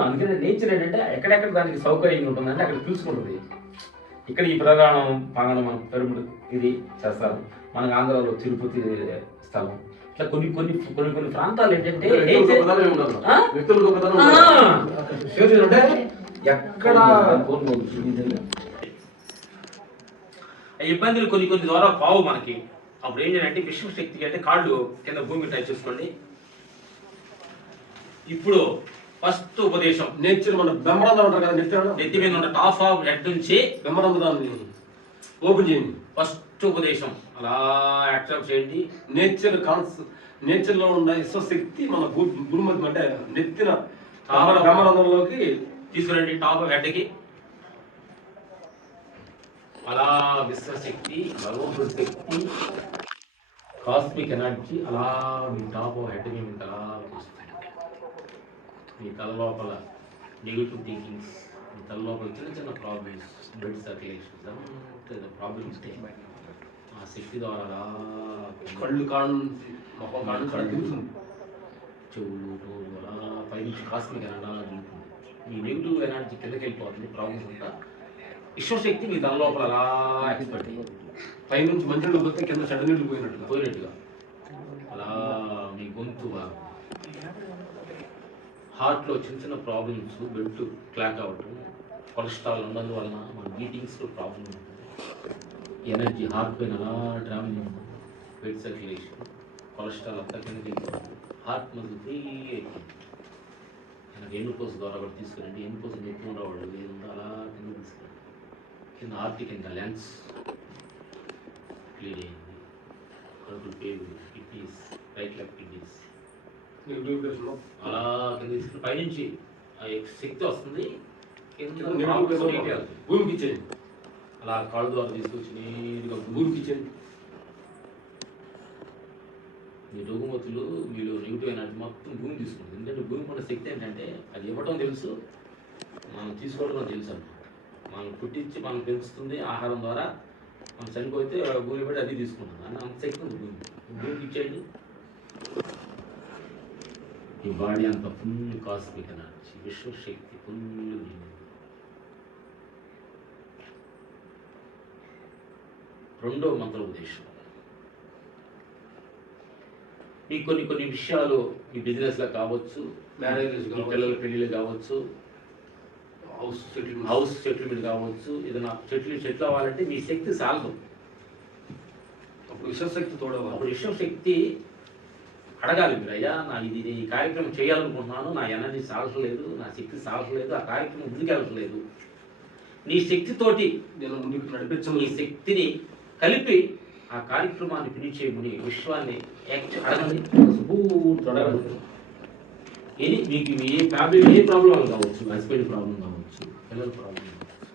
అందుకనే నేచర్ ఏంటంటే ఎక్కడెక్కడ దానికి సౌకర్యంగా ఉంటుందంటే అక్కడ పిలుచుకుంటుంది. ఇక్కడ ఈ ప్రధానం పాంగణం మన పిరమిడ్ ఇది చేస్తారు. మనకు ఆంధ్రాలో తిరుపతి స్థలం ఇట్లా కొన్ని ప్రాంతాలు ఏంటంటే ఎక్కడ ఇబ్బందులు కొన్ని ద్వారా పావు మనకి. అప్పుడు ఏం చేయాలంటే విశ్వశక్తికి అంటే కాళ్ళు కింద భూమి టచ్ చేసుకోండి. ఇప్పుడు ఫస్ట్ ఉపదేశం నేచర్ మన బ్రహ్మరంధ్రం ఉంటారు కదా, నెత్తి మీద ఉన్న టాప్ ఆఫ్ హెడ్ నుంచి బ్రహ్మరంధ్రాన్ని ఓపెన్ చేయండి. ఫస్ట్ ఉపదేశం అలా యాక్సెప్ట్ చేయండి. నేచర్ లో ఉన్న విశ్వశక్తి మన గురుమతి అంటే నెత్తిన బ్రహ్మరంధ్రంలోకి తీసుకురండి. టాప్ ఆఫ్ హెడ్కి అలా విశ్వశక్తి, భగవంతుడి శక్తి, కాస్మిక్ ఎనర్జీ అలా మీ టాప్ ఆఫ్ హెడ్ మీద అలా మీ తల లోపల నెగిటివ్ థింకింగ్స్, మీ తల లోపల చిన్న ప్రాబ్లమ్స్, బ్లడ్ సర్క్యులేషన్ అంతా ప్రాబ్లమ్స్ ఆ శక్తి ద్వారా అలా కళ్ళు చెవులు టోలు అలా పైనుంచి కాస్మిక్ ఎనర్జీ అలా దిగుతుంది. మీ నెగిటివ్ ఎనర్జీ కిందకి వెళ్ళిపోతుంది. ప్రాబ్లమ్స్ అంతా విశ్వశక్తి మీ తల లోపల అలా ఎక్స్పెక్ట్ పైనుంచి మంచి నీళ్ళు పోతే కింద చెడ్డ నీళ్ళు పోయినట్టుగా అలా మీ గొంతు హార్ట్లో చిన్న ప్రాబ్లమ్స్, బెల్ట్ క్లాక్ అవ్వటం, కొలెస్ట్రాల్ ఉన్నందువలన మన బీటింగ్స్లో ప్రాబ్లం ఉంటుంది. ఎనర్జీ హార్ట్ పెయిన్ అలా ట్రావెల్ ఉంటుంది. బ్లడ్ సర్క్యులేషన్, కొలెస్ట్రాల్ అంతా కిందకి వెళ్ళిపోతుంది. హార్ట్ మజిల్ ఫ్రీ అయిపోతుంది. ఎన్నుకోస ద్వారా కూడా తీసుకురండి. ఎన్నుకోసం ఎక్కువ ఉండేవాళ్ళు ఏదంతా అలా కింద తీసుకురండి. కింద ఆర్టి కింద లెన్స్ క్లీన్ అయింది. కడుపులు పేగు, కిడ్నీస్, రైట్ లెఫ్ట్ కిడ్నీస్ అలా కింద తీసుకుని పైనుంచి శక్తి వస్తుంది. భూమికి ఇచ్చేయండి. అలా కాళ్ళు ద్వారా తీసుకొచ్చి నేరుగా భూమికి ఇచ్చేయండి. మీ రుగ్మతులు మీరు నెగిటివ్ ఎనర్జీ మొత్తం భూమి తీసుకుంటుంది. ఎందుకంటే భూమి ఉన్న శక్తి ఏంటంటే అది ఇవ్వటం తెలుసు, మనం తీసుకోవడం తెలుసు అన్నమాట. మనం పుట్టించి మనం పెంచుతుంది ఆహారం ద్వారా. మనం చనిపోతే భూమి బట్టి అది తీసుకుంటుంది. అంత శక్తి ఉంది భూమి. గ్రూప్ ఇచ్చేయండి. ఈ బాడీ అంతా ఫుల్ కాస్మిక్ ఎనర్జీ, విశ్వశక్తి ఫుల్. రెండో మంత్ర ఉద్దేశం, మీ కొన్ని విషయాలు మీ బిజినెస్లో కావచ్చు, మ్యారేజ్ మీ పిల్లల పెళ్ళిళ్ళు కావచ్చు, హౌస్ సెటిల్మెంట్ కావచ్చు, ఏదైనా సెటిల్ అవ్వాలంటే మీ శక్తి సాలదు. అప్పుడు విశ్వశక్తి తోడవాలి. అప్పుడు విశ్వశక్తి అడగాలి, మీరు అయ్యా నా ఇది ఈ కార్యక్రమం చేయాలనుకుంటున్నాను, నా ఎనర్జీ సాగట్లేదు, నా శక్తి సాగట్లేదు, ఆ కార్యక్రమం ముందుకెళ్ళట్లేదు. నీ శక్తితోటి నేను ముందుకు నడిపించను. నీ శక్తిని కలిపి ఆ కార్యక్రమాన్ని ఫినిష్ చేయమని విశ్వాన్ని అడగండి. అడగండి. ఇది మీకు ఏ ఫ్యామిలీ ఏ ప్రాబ్లం కావచ్చు, హస్బెండ్ ప్రాబ్లం కావచ్చు, పిల్లల ప్రాబ్లం కావచ్చు,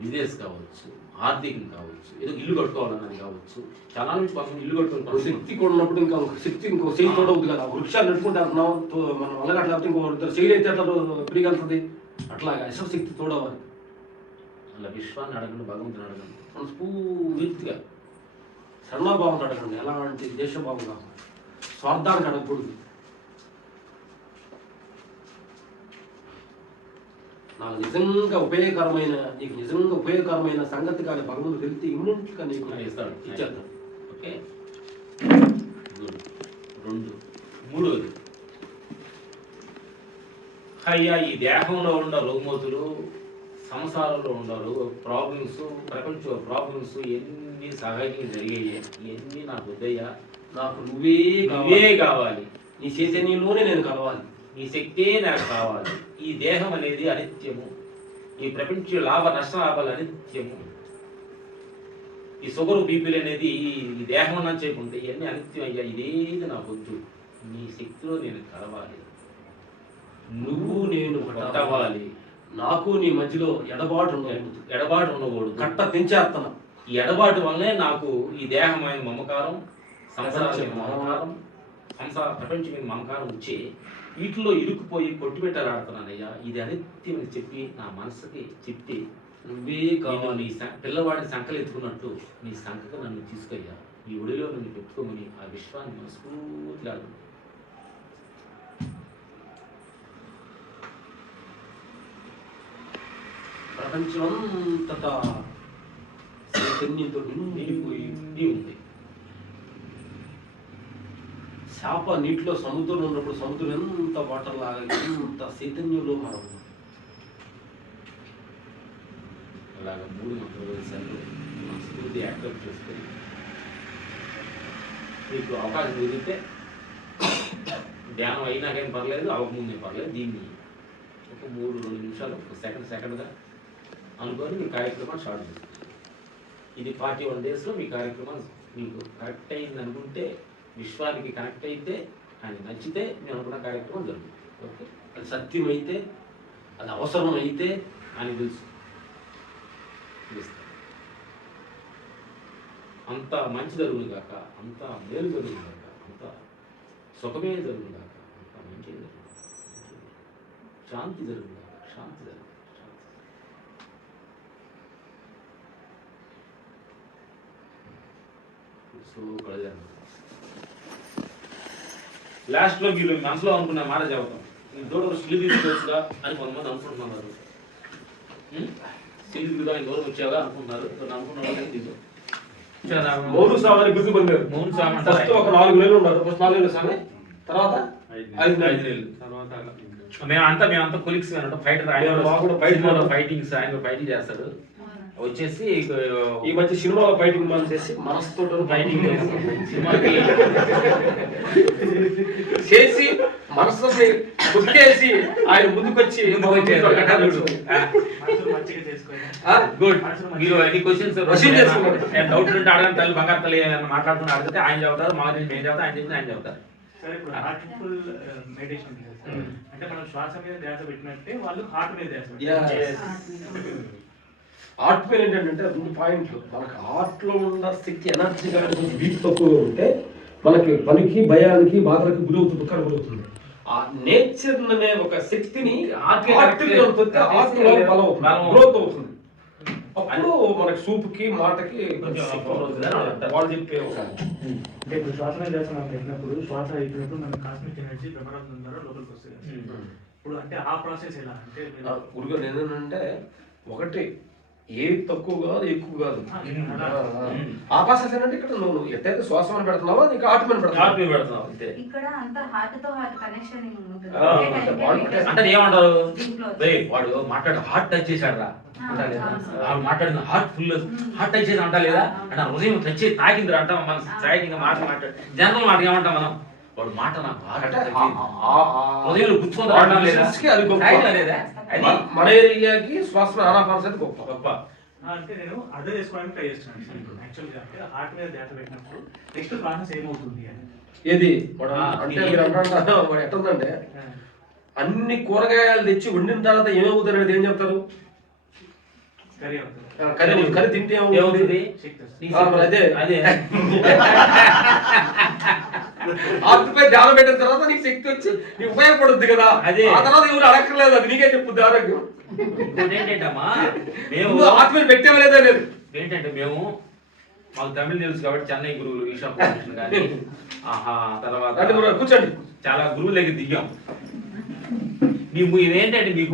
బిజినెస్ కావచ్చు, ఆర్థికం కావచ్చు, ఏదో ఇల్లు కట్టుకోవాలన్నది కావచ్చు. చాలా నుంచి కొంత ఇల్లు కట్టుకోవాలి. శక్తి కూడా ఉన్నప్పుడు ఇంకా శక్తి ఇంకో చేయి తోడవుతుంది కదా. వృక్షాలు నడుచుకుంటే అంటున్నాం, మనం వల్లగట్లా ఇంకో చేయి అయితే అట్లా పెరిగెళ్తుంది. అట్లాగా విశ్వశక్తి తోడవాలి. అలా విశ్వాన్ని అడగండి, భగవంతుని అడగండి, మనస్ఫూర్తిగా సర్వభావంతో అడగండి. ఎలాంటి దేశభావం కావాలి, స్వార్థానికి అడగకూడదు. నాకు నిజంగా ఉపయోగకరమైన, నీకు నిజంగా ఉపయోగకరమైన సంగతి కానీ భగవంతుడు తెలిస్తే ఇమ్మీడియట్గా నీకు ఇస్తాడు, ఇచ్చేద్దాం. ఓకే. రెండు మూడోది, అయ్యా ఈ దేహంలో ఉన్న రుగ్మతులు, సంసారంలో ఉండరు ప్రాబ్లమ్స్, ప్రపంచ ప్రాబ్లమ్స్ ఎన్ని సహజంగా జరిగాయి, ఇవన్నీ నాకు వద్దయ్యా, నాకు నువ్వే కావాలి, నీ చైతన్యంలోనే నేను కలవాలి, నీ శక్తే నాకు కావాలి. ఈ దేహం అనేది అనిత్యము, ఈ ప్రపంచ లాభ నష్ట లాభాలు అనిత్యము, ఈ షుగర్ బీపీలు అనేది ఈ దేహం అని చేయకుంటే ఇవన్నీ అనిత్యం అయ్యా, ఇదేది నాకు వద్దు, నీ శక్తిలో నేను కలవాలి, నువ్వు నేను కలవాలి, నాకు నీ మధ్యలో ఎడబాటు ఉండకూడదు, కట్ట పెంచేస్తాను. ఈ ఎడబాటు వల్లనే నాకు ఈ దేహమైన మమకారం, సంసారమైన మమకారం, ప్రపంచం మీద మమకారం వచ్చి వీటిలో ఇరుక్కుపోయి కొట్టుబెట్టాలాడుతున్నానయ్యా, ఇది అనిత్యం అని చెప్పి నా మనసుకి చెప్పి నువ్వే కావాలి. నీ పిల్లవాడిని సంకలు ఎత్తుకున్నట్టు నీ సంకకు నన్ను తీసుకొయ్యా, ఈ ఒడిలో నన్ను పెట్టుకోమని ఆ విశ్వాన్ని మనస్ఫూర్తిగా ప్రపంచమంతటా చైతన్యంతో నిండిపోయి ఉంది. చేప నీటిలో సముద్రంలో ఉన్నప్పుడు సముద్రం ఎంత వాటర్ లాగా ఎంత చైతన్యంలో మనం అలాగా 3 మంత్రాలు మనస్ఫూర్తి యాక్టివేట్ చేసుకొని మీకు అవకాశం కుదిరితే ధ్యానం అయినాకేం పర్లేదు, అవ్వకముందే పర్లేదు, దీన్ని ఒక 3-2 నిమిషాలు ఒక సెకండ్గా అనుకొని మీ కార్యక్రమాన్ని స్టార్ట్ చేస్తారు. ఇది 41 డేస్లో మీ కార్యక్రమం మీకు కరెక్ట్ అయింది అనుకుంటే, విశ్వానికి కనెక్ట్ అయితే, ఆయన నచ్చితే మేము అనుకున్న కార్యక్రమం జరుగుతుంది. ఓకే, అది సత్యం అయితే, అది అవసరం అయితే అని తెలుసు, అంత మంచి జరుగును కాక, అంత మేలు జరుగును కాక, అంత సుఖమే జరుగును కాక, అంత మంచి జరుగును, శాంతి జరుగును కాక, శాంతి జరుగును. సో లాస్ట్లో మీరు మనసులో అనుకున్న మాట చెబుతాం, ఈ దూరం స్కిల్ తీసుకోవచ్చుగా అని కొంతమంది అనుకుంటున్నారు. స్కిల్ దిగుదా ఈ దూరం వచ్చాగా అనుకుంటున్నారు. అనుకున్న మౌరు స్వామి అని గుర్తు పొందారు. ఫస్ట్ ఒక 4 నెలలు ఉన్నారు. ఫస్ట్ 4 నెలలు స్వామి, తర్వాత 5 నెలలు. మేమంతా కొలిక్స్ ఫైటింగ్స్, ఆయన ఫైటింగ్ చేస్తాడు. వచ్చేసి ఈ మధ్య సినిమాలో ఫైటింగ్ మనం చేసి మనసుతో ఫైటింగ్ సినిమాకి చేసి మనసు కొట్టేసి ఆయన ముందుకొచ్చి గుడ్. మీరు ఎన్ని క్వశ్చన్స్ డౌట్ ఉంటే అడగండి, తల్లి బంగారు తల్లి మాట్లాడుతున్నా అడిగితే ఆయన చెబుతారు, మా నేను చెబుతా, ఆయన చెప్తే ఆయన చెబుతారు. సరే, ఇప్పుడు హార్ట్ఫుల్ మెడిటేషన్ అంటే మనం శ్వాస మీద ధ్యాస పెట్టినట్టే వాళ్ళు హార్ట్ మీద ధ్యాస పెట్టారు. ఆర్ట్ పేరు ఏంటంటే 2 పాయింట్లు. మనకు ఆర్ట్లో ఉన్న శక్తి ఎనర్జీ కానీ వీక్ తక్కువగా ఉంటే మనకి పనికి, భయానికి, బాధలకు గురవుతుంది, దుఃఖానికి గురవుతుంది. ఆ నేచర్ అనే ఒక శక్తిని గ్రోత్ అవుతుంది. అప్పుడు మనకి సూపుకి మాటకి కొంచెం అవుతుంది అని అంటారు. వాళ్ళు చెప్పే అంటే ఇప్పుడు శ్వాస చేస్తున్నాం పెట్టినప్పుడు శ్వాస అయిపోయినప్పుడు మన కాస్మిక్ ఎనర్జీ బ్రహ్మరత్నం ద్వారా లోపలికి వస్తుంది. ఇప్పుడు అంటే ఆ ప్రాసెస్ ఎలా అంటే గురుగారు ఏంటంటే ఒకటి ఏది తక్కువ కాదు ఎక్కువ కాదు. ఆ ప్రాసెస్ ఏంటంటే ఇక్కడ నువ్వు ఎట్టయితే శ్వాసం అని పెడుతున్నావో నీకు ఆటమని పెడుతున్నావు అంతే. ఇక్కడ అంతా హార్ట్ తో హార్ట్ కనెక్షన్ అంటే ఏమంటారు వాడు మాట్లాడు హార్ట్ టచ్ చేశాడు రా అంటా లేదా, వాడు మాట్లాడిన హార్ట్ ఫుల్ హార్ట్ టచ్ చేసి అంటా లేదా అంటే హృదయం టచ్ చేసి తాకింది అంటాం. మన సైడ్ మాట మాట్లాడు జనరల్ మాట ఏమంటాం మనం, వాడు మాట నాకు హృదయంలో గుచ్చుకుంటూ రావడం లేదా అది మన ఏరియాకి శ్వాస ఆనాపాన గొప్ప గొప్ప అంటే నేను అర్థం చేసుకోవడానికి ట్రై చేస్తున్నాను. యాక్చువల్గా అంటే హార్ట్ మీద ధ్యాస పెట్టినప్పుడు నెక్స్ట్ ప్రాసెస్ ఏమవుతుంది అని. ఏది అంటే మీరు అంటారు వాడు ఎట్టుందంటే అన్ని కూరగాయలు తెచ్చి వండిన తర్వాత ఏమవుతుంది అనేది ఏం చెప్తారు? కర్రీ అవుతుంది. కర్రీ తింటే ఏమవుతుంది? అదే అదే ఆర్టిపై ధ్యానం పెట్టిన తర్వాత నీకు శక్తి వచ్చి నీకు ఉపయోగపడుద్ది కదా. అదే ఆ తర్వాత ఎవరు అడగలేదు, అది నీకే చెప్పుద్ది ఆరోగ్యం. ఏంటంటమ్మా మేము ఆత్మీయ పెట్టేవలేదా లేదు. ఏంటంటే మేము మాకు తమిళ తెలుసు కాబట్టి చెన్నై గురువులు విశాఖపట్నం కానీ తర్వాత కూర్చోండి చాలా గురువుల దగ్గర దిగాం. ఇదేంటంటే మీకు